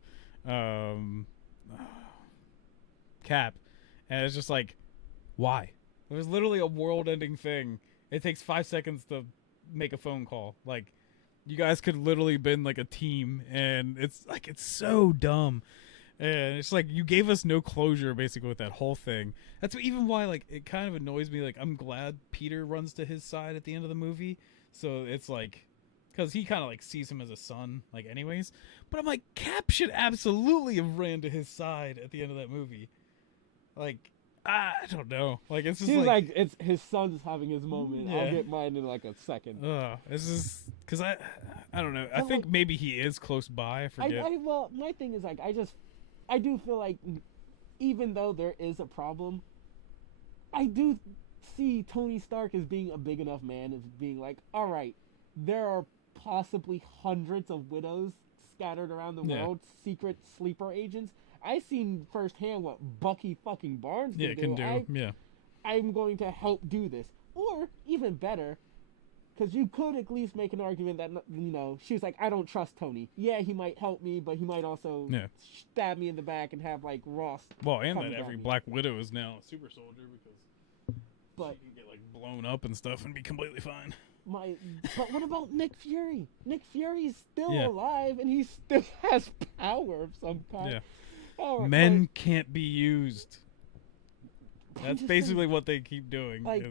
Cap, and it's just like, why? It was literally a world-ending thing. It takes 5 seconds to make a phone call. Like, you guys could literally been like a team, and it's like, it's so dumb. And it's like, you gave us no closure basically with that whole thing. That's even why, like, it kind of annoys me. Like, I'm glad Peter runs to his side at the end of the movie. So it's like, because he kind of like sees him as a son, like, anyways. But I'm like, Cap should absolutely have ran to his side at the end of that movie. Like, I don't know. Like, it's just like it's his son's having his moment. Yeah. I'll get mine in like a second. This is because I don't know. I think like, maybe he is close by. I forget. Well, my thing is like, I do feel like even though there is a problem, I do see Tony Stark as being a big enough man, as being like, all right, there are possibly hundreds of widows scattered around the world, secret sleeper agents. I seen firsthand what Bucky fucking Barnes can do. I'm going to help do this. Or, even better, because you could at least make an argument that, you know, she was like, I don't trust Tony. Yeah, he might help me, but he might also stab me in the back and have, like, Ross. Well, and that every Black Widow is now a super soldier because she can get, like, blown up and stuff and be completely fine. But what about Nick Fury? Nick Fury's still alive, and he still has power of some kind. Yeah. Men can't be used. That's basically what they keep doing. Like,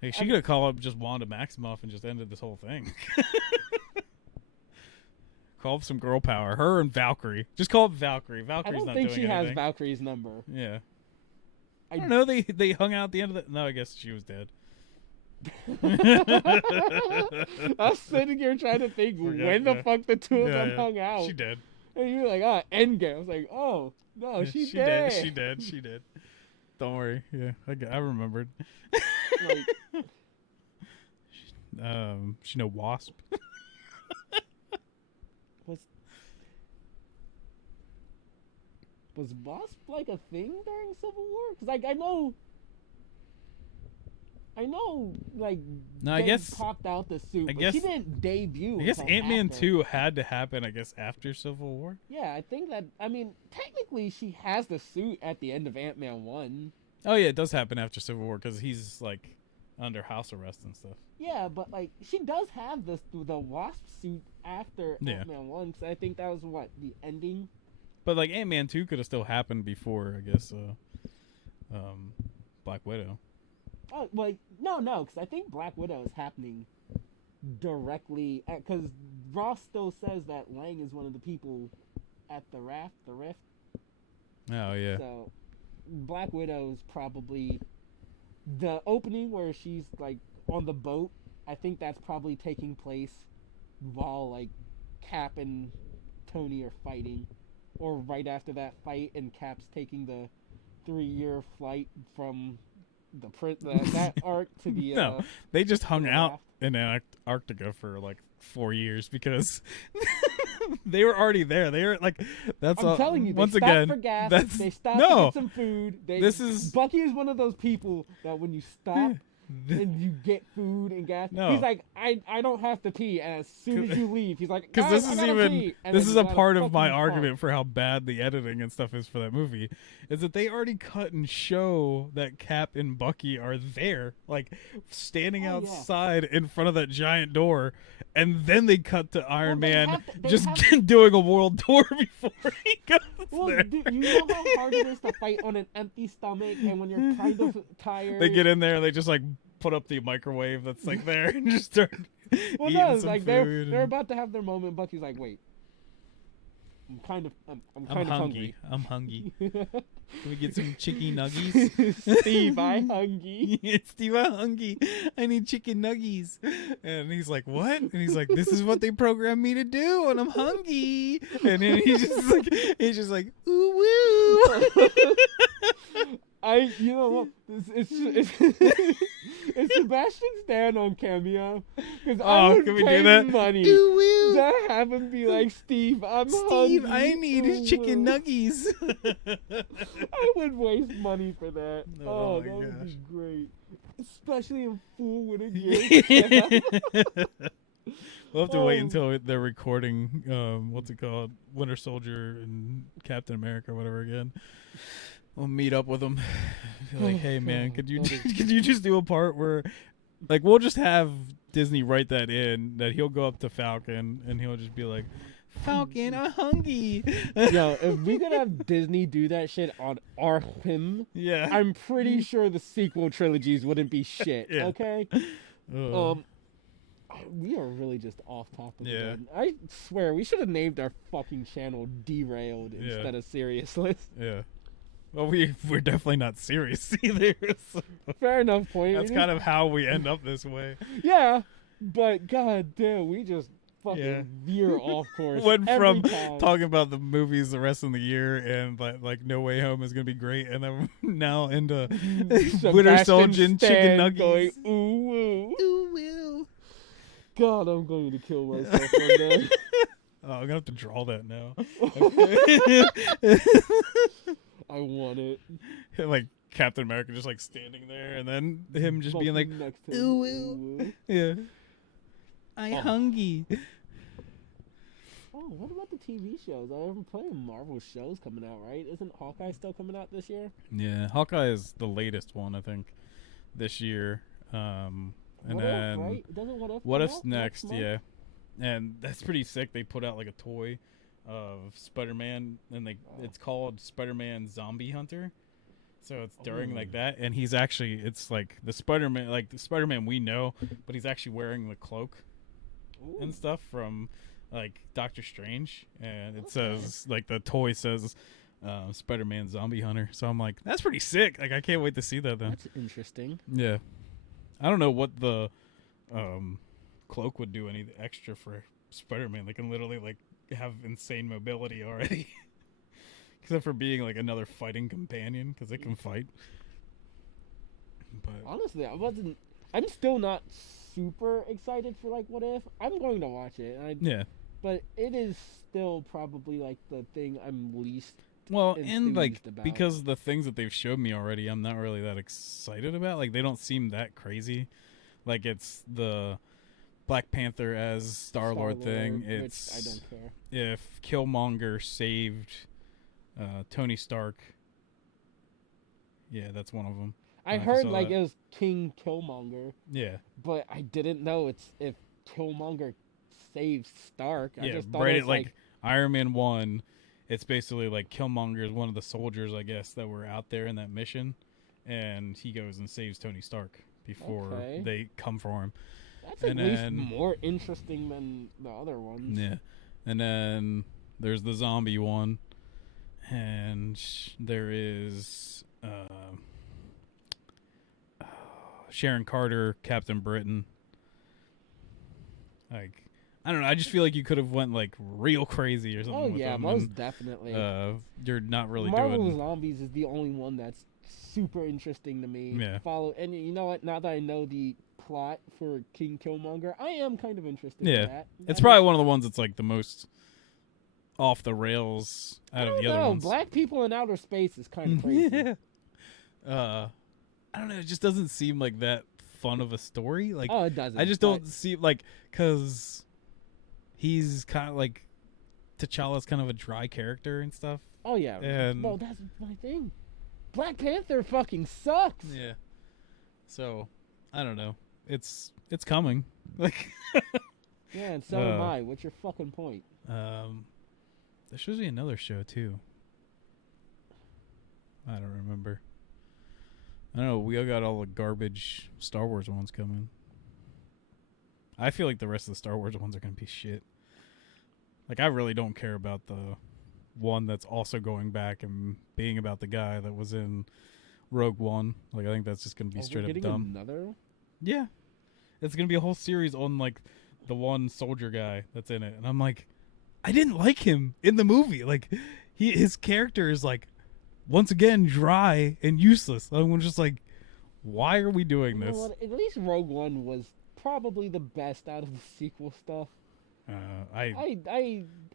hey, she could have called up just Wanda Maximoff and just ended this whole thing. Call up some girl power. Her and Valkyrie. Just call up Valkyrie. Valkyrie's not doing anything. I don't think she has Valkyrie's number. Yeah. I don't know. They hung out at the end of the... No, I guess she was dead. I was sitting here trying to think when the fuck the two of them hung out. She did. And you were like, Endgame. I was like, oh, no, she dead. She did. Don't worry. Yeah, I remembered. She know Wasp. Was Wasp like a thing during Civil War? Because like I know, like, no, I guess popped out the suit, but she didn't debut. I guess Ant-Man 2 had to happen, I guess, after Civil War. Yeah, I think that, I mean, technically she has the suit at the end of Ant-Man 1. Oh, yeah, it does happen after Civil War, because he's, like, under house arrest and stuff. Yeah, but, like, she does have the Wasp suit after Ant-Man 1, because I think that was, the ending? But, like, Ant-Man 2 could have still happened before, I guess, Black Widow. Oh, like, no, because I think Black Widow is happening directly, because Ross still says that Lang is one of the people at the Rift. Oh, yeah. So, Black Widow is probably the opening where she's, like, on the boat. I think that's probably taking place while, like, Cap and Tony are fighting, or right after that fight, and Cap's taking the 3-year flight from that arc to the no, they just hung out in Antarctica for like 4 years because they were already there. They were like, that's I'm telling you, they once stopped again for gas. They stopped to get some food. Bucky is one of those people that when you stop, and you get food and gas. No. He's like, I don't have to pee, and as soon as you leave, he's like, because this is a part of my argument for how bad the editing and stuff is for that movie, is that they already cut and show that Cap and Bucky are there, like standing outside in front of that giant door, and then they cut to Iron Man doing a world tour before he goes there. Dude, you know how hard it is to fight on an empty stomach, and when you're kind of tired, they get in there and they just like put up the microwave that's like there and just start eating some like food. they're about to have their moment. Bucky's like, wait, I'm kind of hungry. I'm hungry. Can we get some chicken nuggies? Steve, I'm hungry. Steve, I'm hungry. I need chicken nuggies. And he's like, what? And he's like, this is what they programmed me to do, and I'm hungry. And then he's just like, ooh woo. You know what? It's Sebastian Stan on Cameo. Because I would pay money to have him be like, Steve, I'm hungry. I need his chicken nuggies. I would waste money for that. Oh that gosh. would be great. Especially in full with a gift. We'll have to wait until they're recording, what's it called? Winter Soldier and Captain America or whatever again. We'll meet up with him. Be like, hey man, could you just do a part where, like, we'll just have Disney write that in, that he'll go up to Falcon and he'll just be like, Falcon, I'm hungry. Yo, if we could have Disney do that shit on our him, I'm pretty sure the sequel trilogies wouldn't be shit. Yeah. Okay. We are really just off topic again. I swear we should have named our fucking channel Derailed instead of Seriousless. Yeah. Well, we're definitely not serious either. So fair enough point. That's kind of how we end up this way. Yeah, but god damn, we just fucking veer off course. Went from time. Talking about the movies the rest of the year and like No Way Home is gonna be great, and then now into Winter Soldier and chicken nuggets. Going, ooh woo. Ooh woo. God, I'm going to kill myself one day. Oh, I'm gonna have to draw that now. I want it. Like Captain America just like standing there, and then him just being like, next to ooh, ooh. Yeah. I'm hungry. Oh, what about the TV shows? I have plenty of Marvel shows coming out, right? Isn't Hawkeye still coming out this year? Yeah, Hawkeye is the latest one, I think, this year. And what then if, right? Doesn't What If's next, yeah. And that's pretty sick. They put out like a toy of Spider-Man, and it's called Spider-Man Zombie Hunter. So it's during like that, and he's actually, it's like the Spider-Man we know, but he's actually wearing the cloak and stuff from like Doctor Strange, and it says, like, the toy says Spider-Man Zombie Hunter. So I'm like, that's pretty sick. Like, I can't wait to see that then. That's interesting. Yeah. I don't know what the cloak would do any extra for Spider-Man. They can literally like have insane mobility already. Except for being like another fighting companion, because it can fight. But honestly, I'm still not super excited for like What If. I'm going to watch it. Yeah. But it is still probably like the thing I'm least and like about. Because the things that they've showed me already, I'm not really that excited about. Like, they don't seem that crazy. Like, it's the Black Panther as Star-Lord thing. It's, which I don't care. If Killmonger saved Tony Stark. Yeah, that's one of them. I heard like it was King Killmonger. Yeah. But I didn't know if Killmonger saves Stark. Yeah, I just thought right. it was like Iron Man 1, it's basically like Killmonger is one of the soldiers, I guess, that were out there in that mission, and he goes and saves Tony Stark before they come for him. That's at least more interesting than the other ones. Yeah. And then there's the zombie one, and there is Sharon Carter, Captain Britain. Like, I don't know. I just feel like you could have went like real crazy or something. Oh yeah, most definitely. You're not really Marvel doing. Zombies is the only one that's super interesting to me. Yeah. And you know what? Now that I know the plot for King Killmonger, I am kind of interested. Yeah, in that. It's probably one of the ones that's like the most off the rails out of the other ones. Black people in outer space is kind of crazy. I don't know. It just doesn't seem like that fun of a story. Like, oh, it doesn't. I just don't see like because he's kind of like T'Challa's kind of a dry character and stuff. Oh yeah, and well that's my thing. Black Panther fucking sucks. Yeah. So I don't know. It's coming. Like. Yeah, and so am I. What's your fucking point? There should be another show too. I don't remember. I don't know. We all got all the garbage Star Wars ones coming. I feel like the rest of the Star Wars ones are gonna be shit. Like, I really don't care about the one that's also going back and being about the guy that was in Rogue One. Like, I think that's just gonna be straight up dumb. Another? Yeah, it's gonna be a whole series on like the one soldier guy that's in it, and I'm like, I didn't like him in the movie. Like, his character is like, once again, dry and useless. I'm just like, why are we doing this? You know what? At least Rogue One was probably the best out of the sequel stuff. I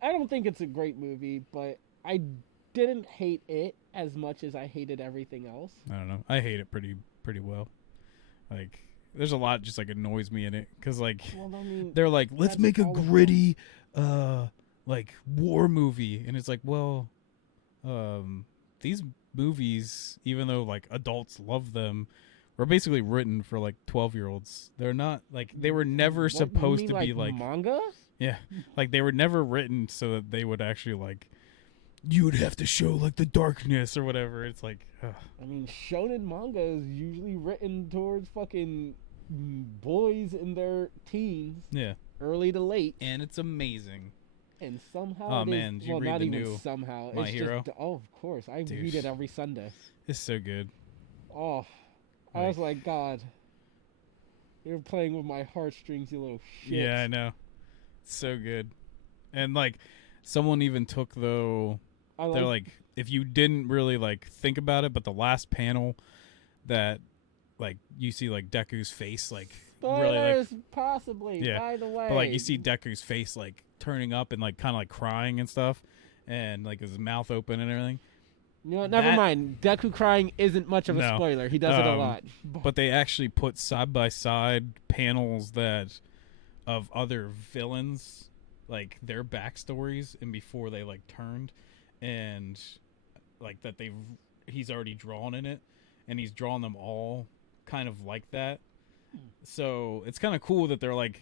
don't think it's a great movie, but I didn't hate it as much as I hated everything else. I don't know. I hate it pretty well. Like, there's a lot just like annoys me in it because like they're like, let's make a gritty like war movie, and it's like, well, these movies, even though like adults love them, were basically written for like 12-year-olds. They're not like, they were never supposed to be like manga. Yeah, like they were never written so that they would actually like, you would have to show like the darkness or whatever. It's like, ugh. I mean, shonen manga is usually written towards fucking boys in their teens. Yeah, early to late, and it's amazing. And somehow, oh man, did you read not the even new somehow. My it's Hero? Just, oh, of course, I read it every Sunday. It's so good. Oh, I was like, God, you're playing with my heartstrings, you little shit. Yeah, I know. It's so good. And like, someone even took they're like, if you didn't really like think about it, but the last panel that like you see like Deku's face like really like, possibly, yeah, by the way. but like you see Deku's face like turning up and like kind of like crying and stuff, and like his mouth open and everything. You know what, never mind. Deku crying isn't much of a spoiler. He does it a lot. But they actually put side by side panels that of other villains, like their backstories and before they like turned, and like that he's already drawn in it, and he's drawn them all kind of like that. So it's kind of cool that they're like,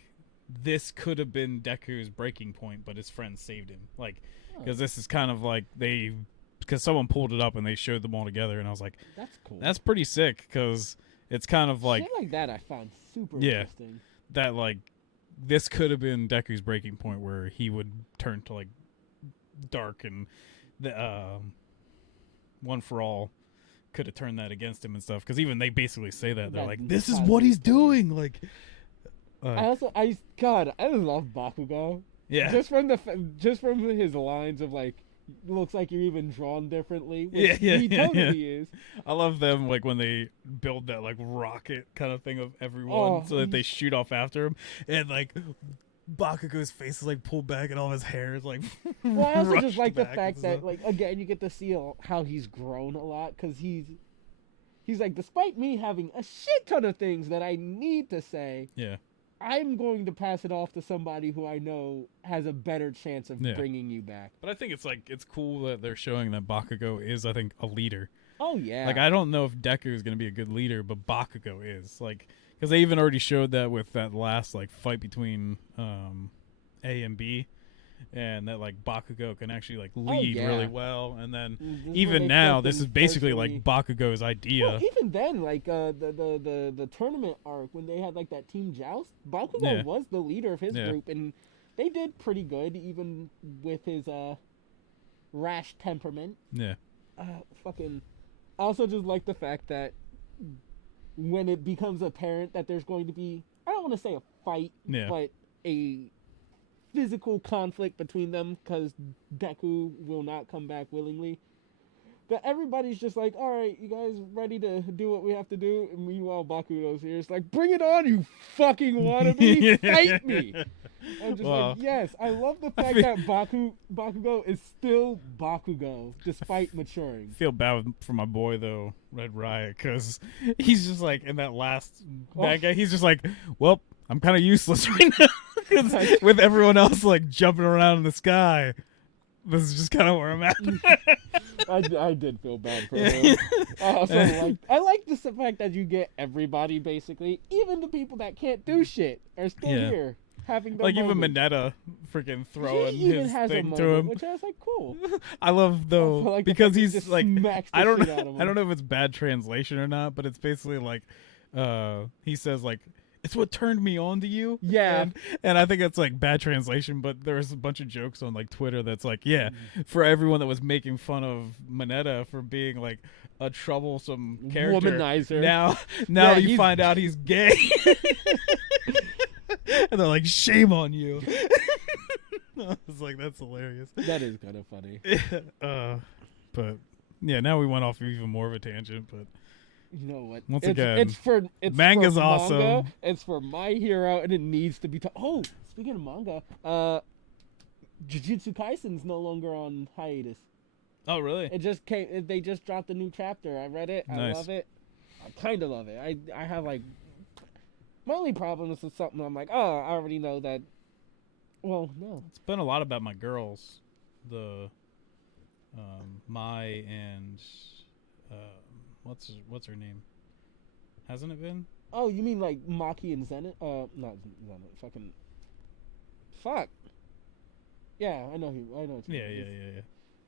this could have been Deku's breaking point, but his friends saved him. Like, because this is kind of like because someone pulled it up and they showed them all together, and I was like, that's cool. That's pretty sick, because it's kind of like, shit like that I found super interesting. That like, this could have been Deku's breaking point where he would turn to like dark, and the One for All could have turned that against him and stuff, because even they basically say that they're like, this is what he's doing. Like, I love Bakugo. Yeah, just from his lines of like, looks like you're even drawn differently, which he totally is. I love them like when they build that like rocket kind of thing of everyone so that they shoot off after him, and like Bakugo's face is like pulled back and all his hair is like well, I also just like the fact that like, again, you get to see how he's grown a lot, because he's like, despite me having a shit ton of things that I need to say, I'm going to pass it off to somebody who I know has a better chance of bringing you back. But I think it's cool that they're showing that Bakugo is, I think, a leader. Oh, yeah. Like, I don't know if Deku is going to be a good leader, but Bakugo is. Like, because they even already showed that with that last, like, fight between A and B, and that, like, Bakugo can actually, like, lead really well. And then even now, this is basically, like, Bakugo's idea. Well, even then, like, the tournament arc, when they had, like, that team joust, Bakugo was the leader of his group, and they did pretty good, even with his rash temperament. Yeah. I also just like the fact that when it becomes apparent that there's going to be, I don't want to say a fight, but a physical conflict between them, because Deku will not come back willingly, that everybody's just like, all right, you guys ready to do what we have to do? And meanwhile, Bakugo's here. It's like, bring it on, you fucking wannabe. Fight me. I'm just like, yes, I love the fact that Bakugo is still Bakugo despite maturing. I feel bad for my boy though, Red Riot, because he's just like in that last bad guy. He's just like, well, I'm kind of useless right now with everyone else like jumping around in the sky. This is just kind of where I'm at. I did feel bad for him. I like the fact that you get everybody basically, even the people that can't do shit are still here having their even moment. Mineta freaking throwing even his has thing a moment, to him, which I was like, cool. I love though like because he's just like, I don't know if it's bad translation or not, but it's basically like, he says like, it's what turned me on to you. Yeah. And I think it's like bad translation, but there's a bunch of jokes on like Twitter that's like, yeah, for everyone that was making fun of Mineta for being like a troublesome character. Womanizer. Now you find out he's gay. And they're like, shame on you. I was like, that's hilarious. That is kind of funny. But yeah, now we went off even more of a tangent, but you know what? Once again, it's manga's for awesome. Manga, it's for My Hero, and it needs to be. Speaking of manga, Jujutsu Kaisen's no longer on hiatus. Oh, really? It just came. They just dropped a new chapter. I read it. I love it. I kind of love it. I have like my only problem is with something. I'm like, oh, I already know that. Well, no. It's been a lot about my girls, the Mai and what's her name? Hasn't it been? Oh, you mean like Maki and Zenith? Not Zenith. Fuck. Yeah, I know. Yeah.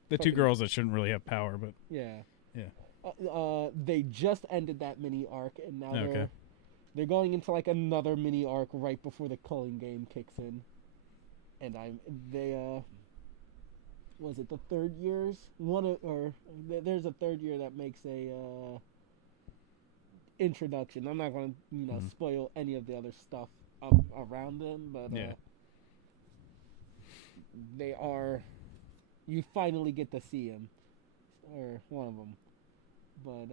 The two girls that shouldn't really have power, but yeah. Yeah. They just ended that mini arc, and now they're going into like another mini arc right before the culling game kicks in, and was it the third years? There's a third year that makes a introduction. I'm not going to spoil any of the other stuff up around them, but they are. You finally get to see him, or one of them, but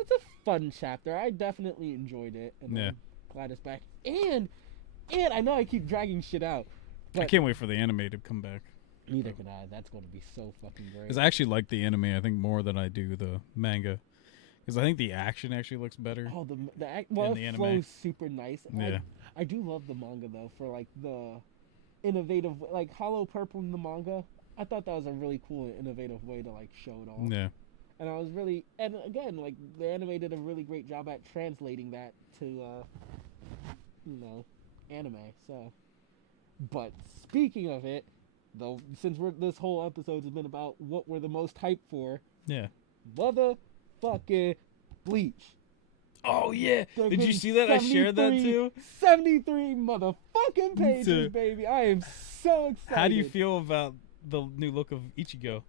it's a fun chapter. I definitely enjoyed it, and I'm glad it's back. And I know I keep dragging shit out. I can't wait for the anime to come back. Neither can I. That's going to be so fucking great. Because I actually like the anime, I think, more than I do the manga. Because I think the action actually looks better. Oh, the anime flows super nice. Yeah. I do love the manga, though, for, like, the innovative... Like, Hollow Purple in the manga, I thought that was a really cool and innovative way to, like, show it all. Yeah. And I was really... And, again, like, the anime did a really great job at translating that to, anime, so... But speaking of it, though, since this whole episode has been about what we're the most hyped for, motherfucking Bleach. Oh yeah, did you see that? I shared that too. 73 motherfucking pages, baby. I am so excited. How do you feel about the new look of Ichigo?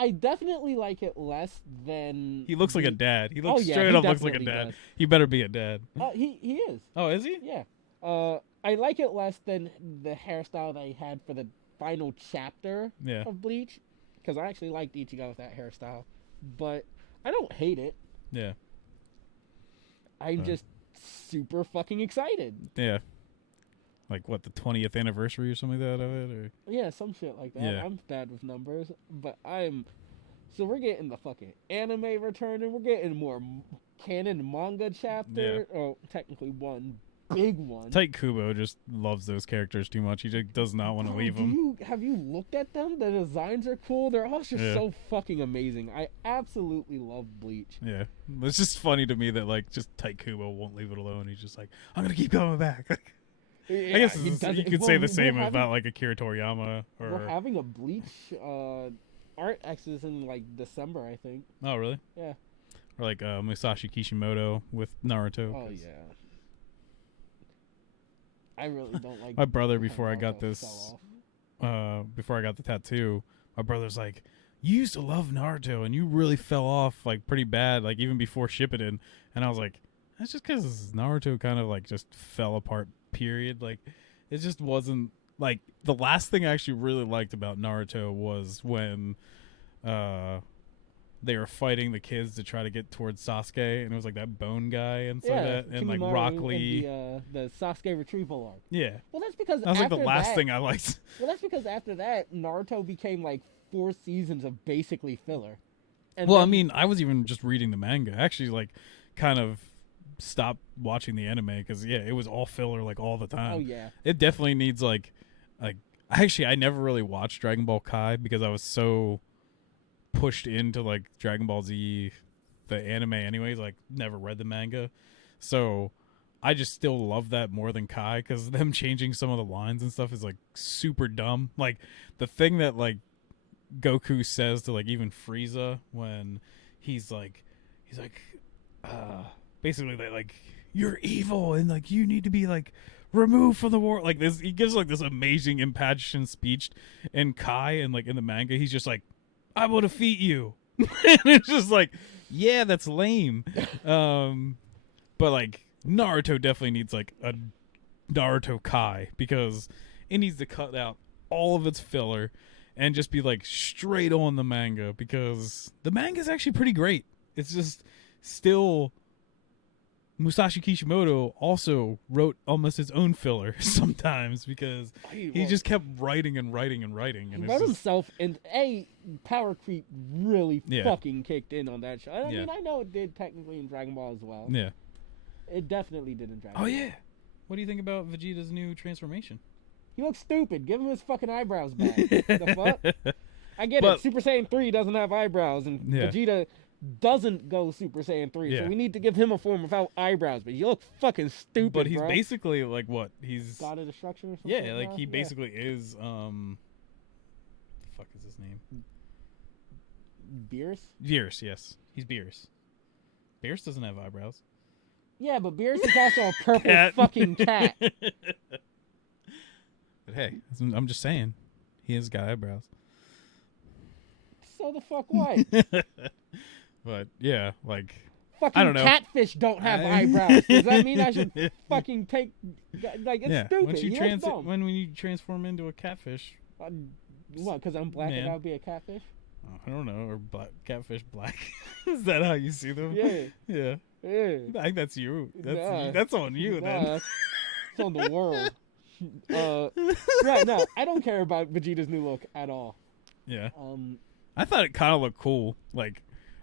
I definitely like it less than... He looks like a dad. He looks straight up looks like a dad. Does. He better be a dad. He is. Oh, is he? Yeah. I like it less than the hairstyle they had for the final chapter of Bleach, because I actually liked Ichigo with that hairstyle, but I don't hate it. Yeah. I'm just super fucking excited. Yeah. Like, what, the 20th anniversary or something like that of it? Or? Yeah, some shit like that. Yeah. I'm bad with numbers, but so we're getting the fucking anime returning, we're getting more canon manga chapter, technically one big one. Tyke Kubo just loves those characters too much. He just does not want to leave them. Have you looked at them? The designs are cool. They're all just so fucking amazing. I absolutely love Bleach. Yeah. It's just funny to me that, like, just Tyke Kubo won't leave it alone. He's just like, I'm going to keep coming back. I guess you could say the same about, like, Akira Toriyama. We're having a Bleach art X's in, like, December, I think. Oh, really? Yeah. Or, like, Musashi Kishimoto with Naruto. Oh, yeah. I really don't like... My brother, before I got the tattoo, my brother's like, you used to love Naruto, and you really fell off, like, pretty bad, like, even before Shippuden. And I was like, that's just because Naruto kind of, like, just fell apart, period. Like, it just wasn't... Like, the last thing I actually really liked about Naruto was when they were fighting the kids to try to get towards Sasuke, and it was like that bone guy and stuff like that, and like Rock Lee, and the Sasuke retrieval arc. Yeah. Well, that's because that was like the last thing I liked. Well, that's because after that, Naruto became like 4 seasons of basically filler. And well, I mean, I was even just reading the manga. I actually, like, kind of stopped watching the anime because, yeah, it was all filler, like, all the time. Oh, yeah. It definitely needs, like, actually, I never really watched Dragon Ball Kai because I was so pushed into, like, Dragon Ball Z, the anime anyways, like, never read the manga. So I just still love that more than Kai because them changing some of the lines and stuff is, like, super dumb. Like, the thing that, like, Goku says to like even Frieza when he's like basically like you're evil and like you need to be like removed from the war, like this. He gives like this amazing impassioned speech in Kai, and like in the manga he's just like, I will defeat you. And it's just like, yeah, that's lame. But like Naruto definitely needs like a Naruto Kai because it needs to cut out all of its filler and just be like straight on the manga because the manga is actually pretty great. It's just still Musashi Kishimoto also wrote almost his own filler sometimes because he just kept writing and writing and writing. And he wrote himself, and power creep really fucking kicked in on that show. I mean, I know it did technically in Dragon Ball as well. Yeah. It definitely did in Dragon Ball. Oh, yeah. What do you think about Vegeta's new transformation? He looks stupid. Give him his fucking eyebrows back. The fuck? I get it. Super Saiyan 3 doesn't have eyebrows, and Vegeta doesn't go Super Saiyan 3, so we need to give him a form without eyebrows. But you look fucking stupid, but he's basically like what? He's God of Destruction or something? Yeah, like he basically is, the fuck is his name? Beerus? Beerus, yes. He's Beerus. Beerus doesn't have eyebrows. Yeah, but Beerus is also a purple fucking cat. But hey, I'm just saying, he has got eyebrows. So the fuck what? But yeah, like fucking I don't know. Catfish don't have eyebrows. Does that mean I should fucking take? Like it's stupid. When you transform into a catfish. What? Because I'm black and I'll be a catfish? I don't know. Or catfish black. Is that how you see them? Yeah. Yeah. Yeah. I think that's you. That's on you then. It's on the world. Right, no, I don't care about Vegeta's new look at all. Yeah. I thought it kind of looked cool. Like,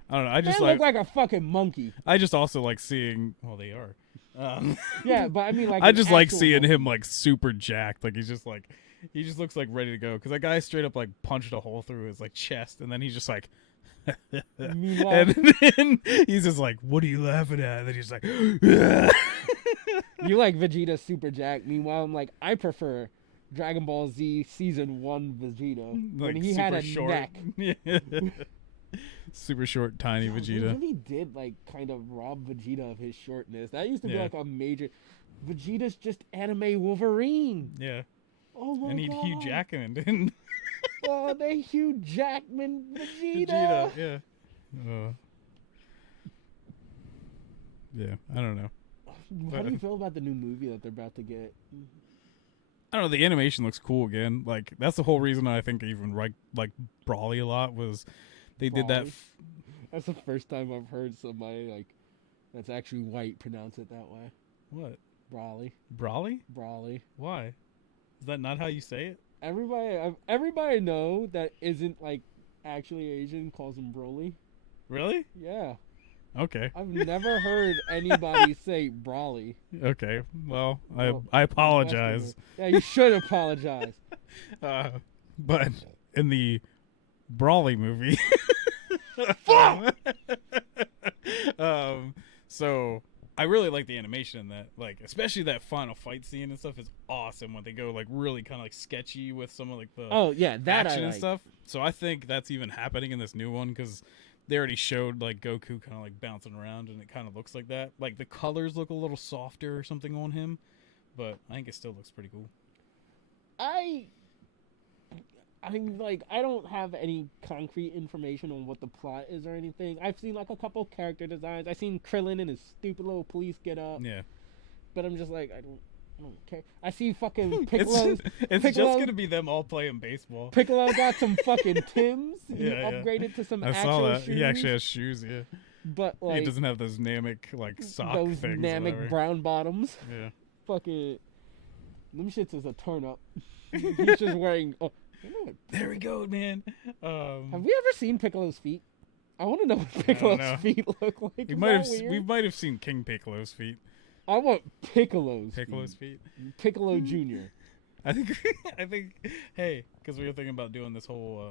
I don't know. I just look like a fucking monkey. I just also like seeing. Well, they are. Yeah, but I mean, like, I just like seeing him like super jacked. Like he's just like, he just looks like ready to go. Because that guy straight up like punched a hole through his like chest, and then he's just like. And then he's just like, "What are you laughing at?" And then he's like, "You like Vegeta super jacked." Meanwhile, I'm like, I prefer Dragon Ball Z Season 1 Vegeta when he had a short neck. Yeah. Super short, tiny Vegeta. They really did like kind of rob Vegeta of his shortness. That used to be like a major. Vegeta's just anime Wolverine. Yeah. Oh my god. And he'd Hugh Jackman, didn't? Oh, they Hugh Jackman Vegeta. Yeah. Yeah, I don't know. How do you feel about the new movie that they're about to get? I don't know. The animation looks cool again. Like that's the whole reason I think I even like Brawly a lot was they did that. That's the first time I've heard somebody like that's actually white pronounce it that way. What? Brawly. Brawly? Brawly. Why? Is that not how you say it? Everybody I know that isn't like actually Asian calls him Broly. Really? Yeah. Okay. I've never heard anybody say Brawly. Okay. Well, I apologize. Yeah, you should apologize. But in the Brawly movie, so I really like the animation in that, like especially that final fight scene and stuff is awesome when they go like really kind of like sketchy with some of like the that action and stuff. So I think that's even happening in this new one because they already showed like Goku kind of like bouncing around and it kind of looks like that. Like the colors look a little softer or something on him, but I think it still looks pretty cool. I'm like, I don't have any concrete information on what the plot is or anything. I've seen like a couple character designs. I've seen Krillin in his stupid little police get up. Yeah. But I'm just like, I don't care. I see fucking Piccolo's. It's Piccolo, just gonna be them all playing baseball. Piccolo got some fucking Tims. He Yeah, upgraded to some I actual saw that. shoes. He actually has shoes. Yeah, but like he doesn't have those Namek like sock those things. Namek brown bottoms. Yeah. Fucking them shits is a turn up. He's just wearing. Oh, there we go, man. Have we ever seen Piccolo's feet? I want to know what Piccolo's feet look like. We might have seen King Piccolo's feet. I want Piccolo's feet. Piccolo Jr. I think. Hey, because we were thinking about doing this whole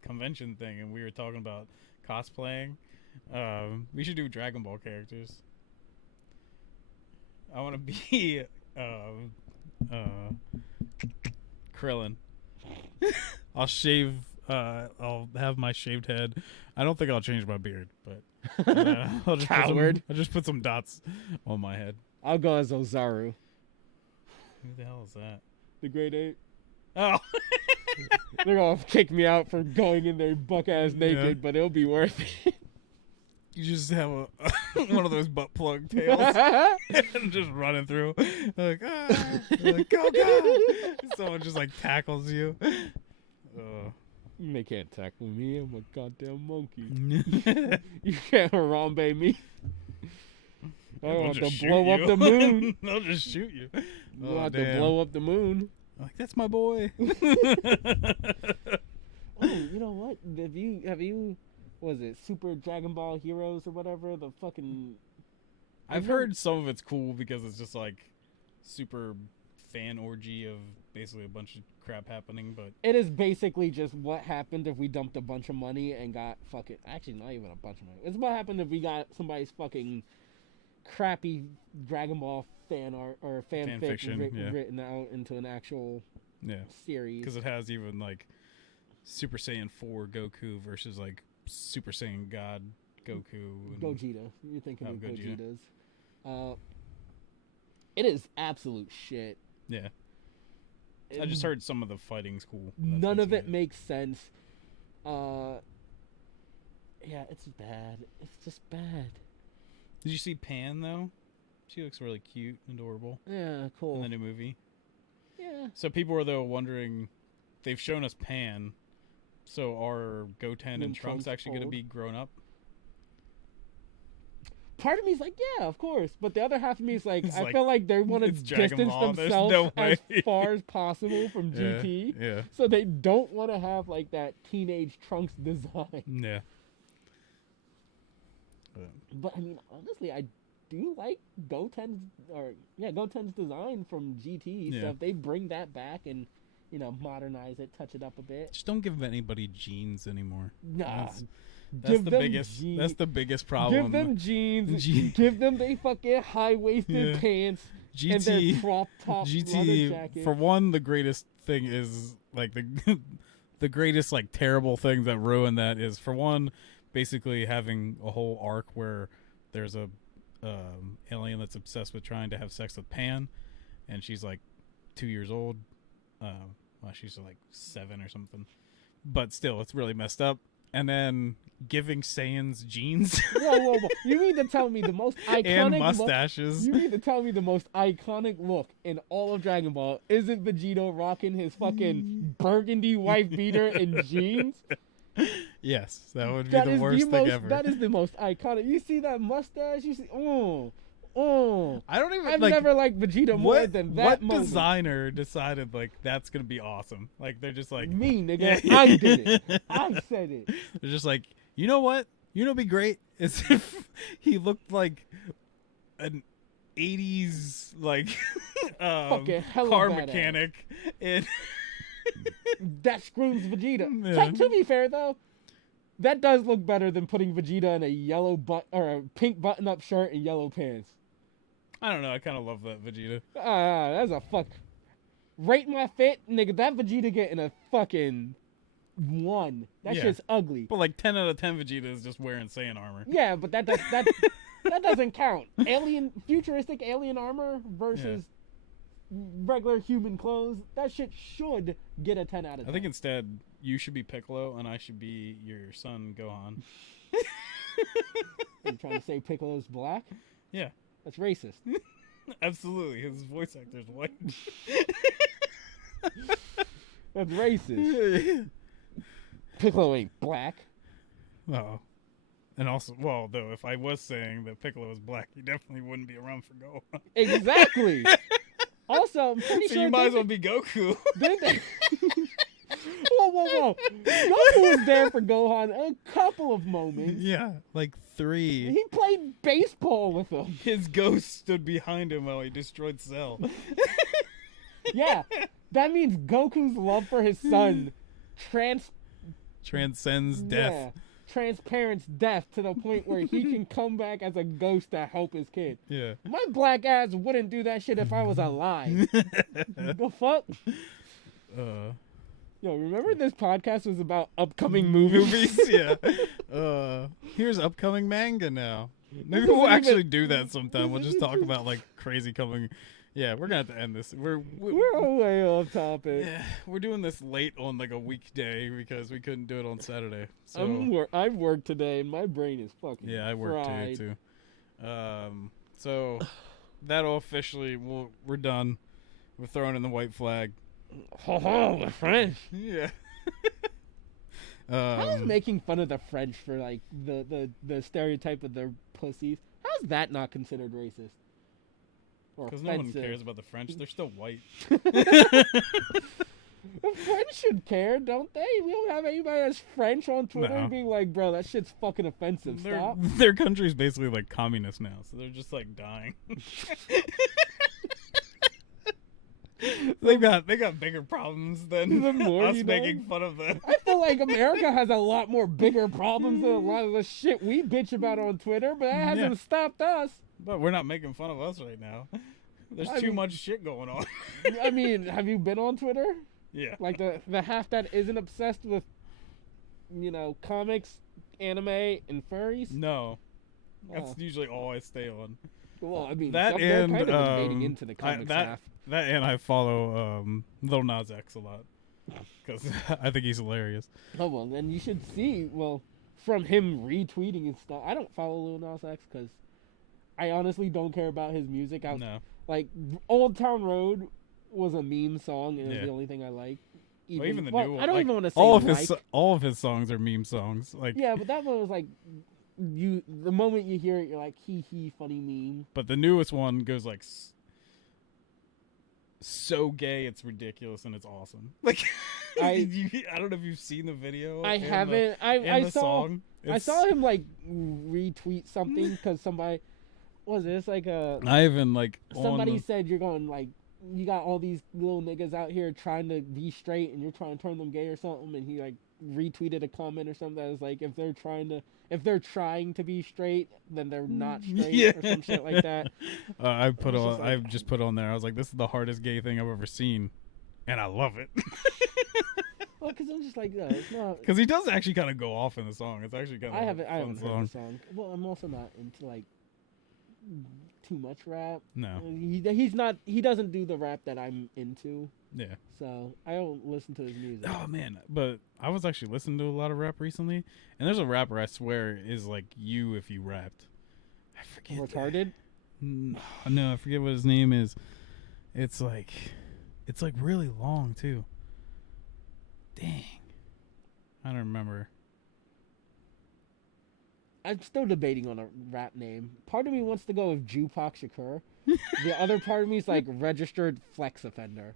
convention thing, and we were talking about cosplaying. We should do Dragon Ball characters. I want to be Krillin. I'll shave. I'll have my shaved head. I don't think I'll change my beard, but I'll just put some dots on my head. I'll go as Ozaru. Who the hell is that? The Great Ape. Oh. They're gonna kick me out for going in there buck ass naked, but it'll be worth it. You just have one of those butt plug tails and just running through. Like, go. Someone just like tackles you. They can't tackle me. I'm a goddamn monkey. You can't Harambe me. I want to blow up the moon. They'll just shoot you. You'll have to blow up the moon. Like, that's my boy. Oh, you know what? Have you was it Super Dragon Ball Heroes or whatever? The fucking I've heard some of it's cool because it's just like super fan orgy of basically a bunch of crap happening, but it is basically just what happened if we dumped a bunch of money and got fucking actually not even a bunch of money. It's what happened if we got somebody's fucking crappy Dragon Ball fan art or fan fiction written out into an actual series. Because it has even like Super Saiyan 4 Goku versus like Super Saiyan God Goku. And Gogeta. You're thinking of Gogetas. It is absolute shit. Yeah. I just heard some of the fighting's cool. None of it makes sense. Yeah, it's bad. It's just bad. Did you see Pan, though? She looks really cute and adorable. Yeah, cool. In the new movie. Yeah. So people were, though, wondering, they've shown us Pan, so are Goten and Trunks actually going to be grown up? Part of me is like, yeah, of course. But the other half of me is like, I feel like they want to distance themselves as far as possible from GT. Yeah. So they don't want to have like that teenage Trunks design. Yeah. But I mean, honestly, I do like Goten's design from GT. Yeah. So if they bring that back and modernize it, touch it up a bit. Just don't give anybody jeans anymore. Nah. That's the biggest problem. Give them jeans. Give them they fucking high waisted pants. GT, and their crop top leather jacket. For one, the greatest thing is like the greatest like terrible thing that ruined that is, for one, basically having a whole arc where there's a alien that's obsessed with trying to have sex with Pan, and she's like 2 years old. Well, she's like 7 or something, but still, it's really messed up. And then giving Saiyans jeans. Whoa. You mean to tell me the most iconic and mustaches. You mean to tell me the most iconic look in all of Dragon Ball isn't Vegito rocking his fucking burgundy wife beater and jeans? Yes, that would be the worst thing ever. That is the most iconic. You see that mustache? You see, I don't even. I've never liked Vegeta more than that. What designer decided like that's gonna be awesome? Like they're just like me, nigga. Yeah. I did it. I said it. They're just like, you know what? You know, what'd be great is if he looked like an '80s like car mechanic. And that screams Vegeta. Yeah. To be fair though, that does look better than putting Vegeta in a yellow or a pink button-up shirt and yellow pants. I don't know. I kind of love that Vegeta. That's a fuck. Rate my fit, nigga. That Vegeta getting a fucking 1. That shit's ugly. But like 10 out of 10 Vegeta is just wearing Saiyan armor. Yeah, but that doesn't count. Futuristic alien armor versus regular human clothes. That shit should get a 10 out of 10. I think instead you should be Piccolo and I should be your son Gohan. You trying to say Piccolo's black? Yeah. That's racist. Absolutely, his voice actor's white. That's racist. Piccolo ain't black. Oh. And also, well, though, if I was saying that Piccolo was black, he definitely wouldn't be around for Gohan. Exactly. Also, I'm pretty so sure you might as well be Goku. Whoa. Goku was there for Gohan a couple of moments. Yeah, like 3. He played baseball with him. His ghost stood behind him while he destroyed Cell. Yeah, that means Goku's love for his son transcends death. Yeah, transparents death to the point where he can come back as a ghost to help his kid. Yeah. My black ass wouldn't do that shit if I was alive. The fuck? Yo, remember this podcast was about upcoming movies? Yeah. Here's upcoming manga now. Maybe we'll actually do that sometime. We'll just talk about like crazy coming. Yeah, we're gonna have to end this. We're way off topic. Yeah, we're doing this late on like a weekday because we couldn't do it on Saturday. So I've worked today and my brain is fucking. Yeah, I worked today too. So that'll officially we're done. We're throwing in the white flag. Oh, the French. Yeah. How is making fun of the French for like the stereotype of their pussies? How is that not considered racist? Because no one cares about the French. They're still white. The French should care, don't they? We don't have anybody that's French on Twitter being like, bro, that shit's fucking offensive. Stop. Their country's basically like communist now, so they're just like dying. They got bigger problems than us making fun of them. I feel like America has a lot more bigger problems than a lot of the shit we bitch about on Twitter, but that hasn't stopped us. But we're not making fun of us right now. There's too much shit going on. I mean, have you been on Twitter? Yeah. Like the half that isn't obsessed with, comics, anime, and furries? No. That's usually all I stay on. Well, I mean, that they're and kind of invading into the comics half. That and I follow Lil Nas X a lot because I think he's hilarious. Oh well, then you should see from him retweeting and stuff. I don't follow Lil Nas X because I honestly don't care about his music. Like Old Town Road was a meme song and it was the only thing I like. Even the new one. I don't even want to say all of his songs are meme songs. Like yeah, but that one was like the moment you hear it, you're like hee funny meme. But the newest one goes like so gay it's ridiculous and it's awesome. Like I don't know if you've seen the video. I haven't. I saw him like retweet something because somebody was this like a Ivan like somebody said you're going like you got all these little niggas out here trying to be straight and you're trying to turn them gay or something, and he like retweeted a comment or something that was like if they're trying to be straight then they're not straight or some shit like that. I've just put on there. I was like, this is the hardest gay thing I've ever seen, and I love it. Well, because I'm just like, no, it's not. Because he does actually kind of go off in the song. It's actually kind of I haven't heard song. the song. Well, I'm also not into like too much rap. No, he's not. He doesn't do the rap that I'm into. Yeah. So I don't listen to his music. Oh man, but I was actually listening to a lot of rap recently, and there's a rapper I swear is like you if you rapped. I forget. Retarded? No, I forget what his name is. It's like really long too. Dang, I don't remember. I'm still debating on a rap name. Part of me wants to go with Jupac Shakur. The other part of me is like registered flex offender.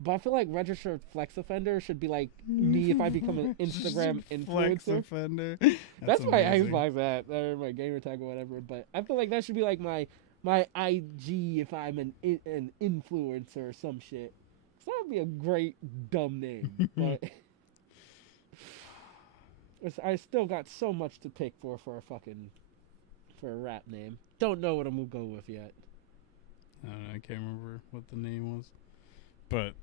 But I feel like registered flex offender should be like me if I become an Instagram influencer. Flex offender. That's my Xbox at or my gamer tag or whatever. But I feel like that should be like my IG if I'm an influencer or some shit. So that would be a great dumb name. But I still got so much to pick for a rap name. Don't know what I'm gonna go with yet. I don't know. I can't remember what the name was, but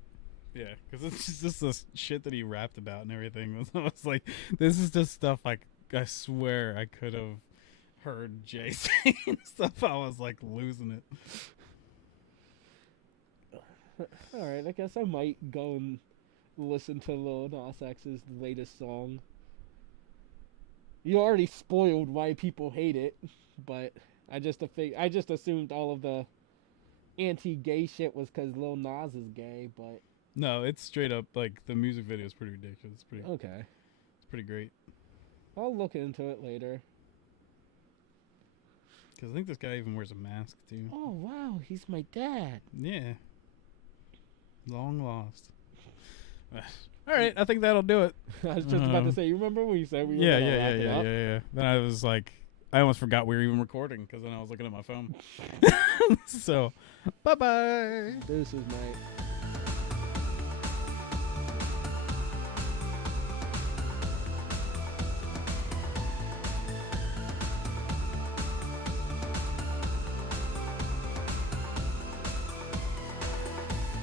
yeah, because it's just the shit that he rapped about and everything. I was like, this is just stuff I swear I could have heard Jay saying stuff. I was like losing it. All right, I guess I might go and listen to Lil Nas X's latest song. You already spoiled why people hate it, but I just assumed all of the anti-gay shit was because Lil Nas is gay, but no, it's straight up like the music video is pretty ridiculous. It's pretty okay. It's pretty great. I'll look into it later. Because I think this guy even wears a mask too. Oh wow, he's my dad. Yeah. Long lost. All right, I think that'll do it. I was just about to say, you remember when you said we were yeah. Then I was like, I almost forgot we were even recording because then I was looking at my phone. So, bye-bye. This is my...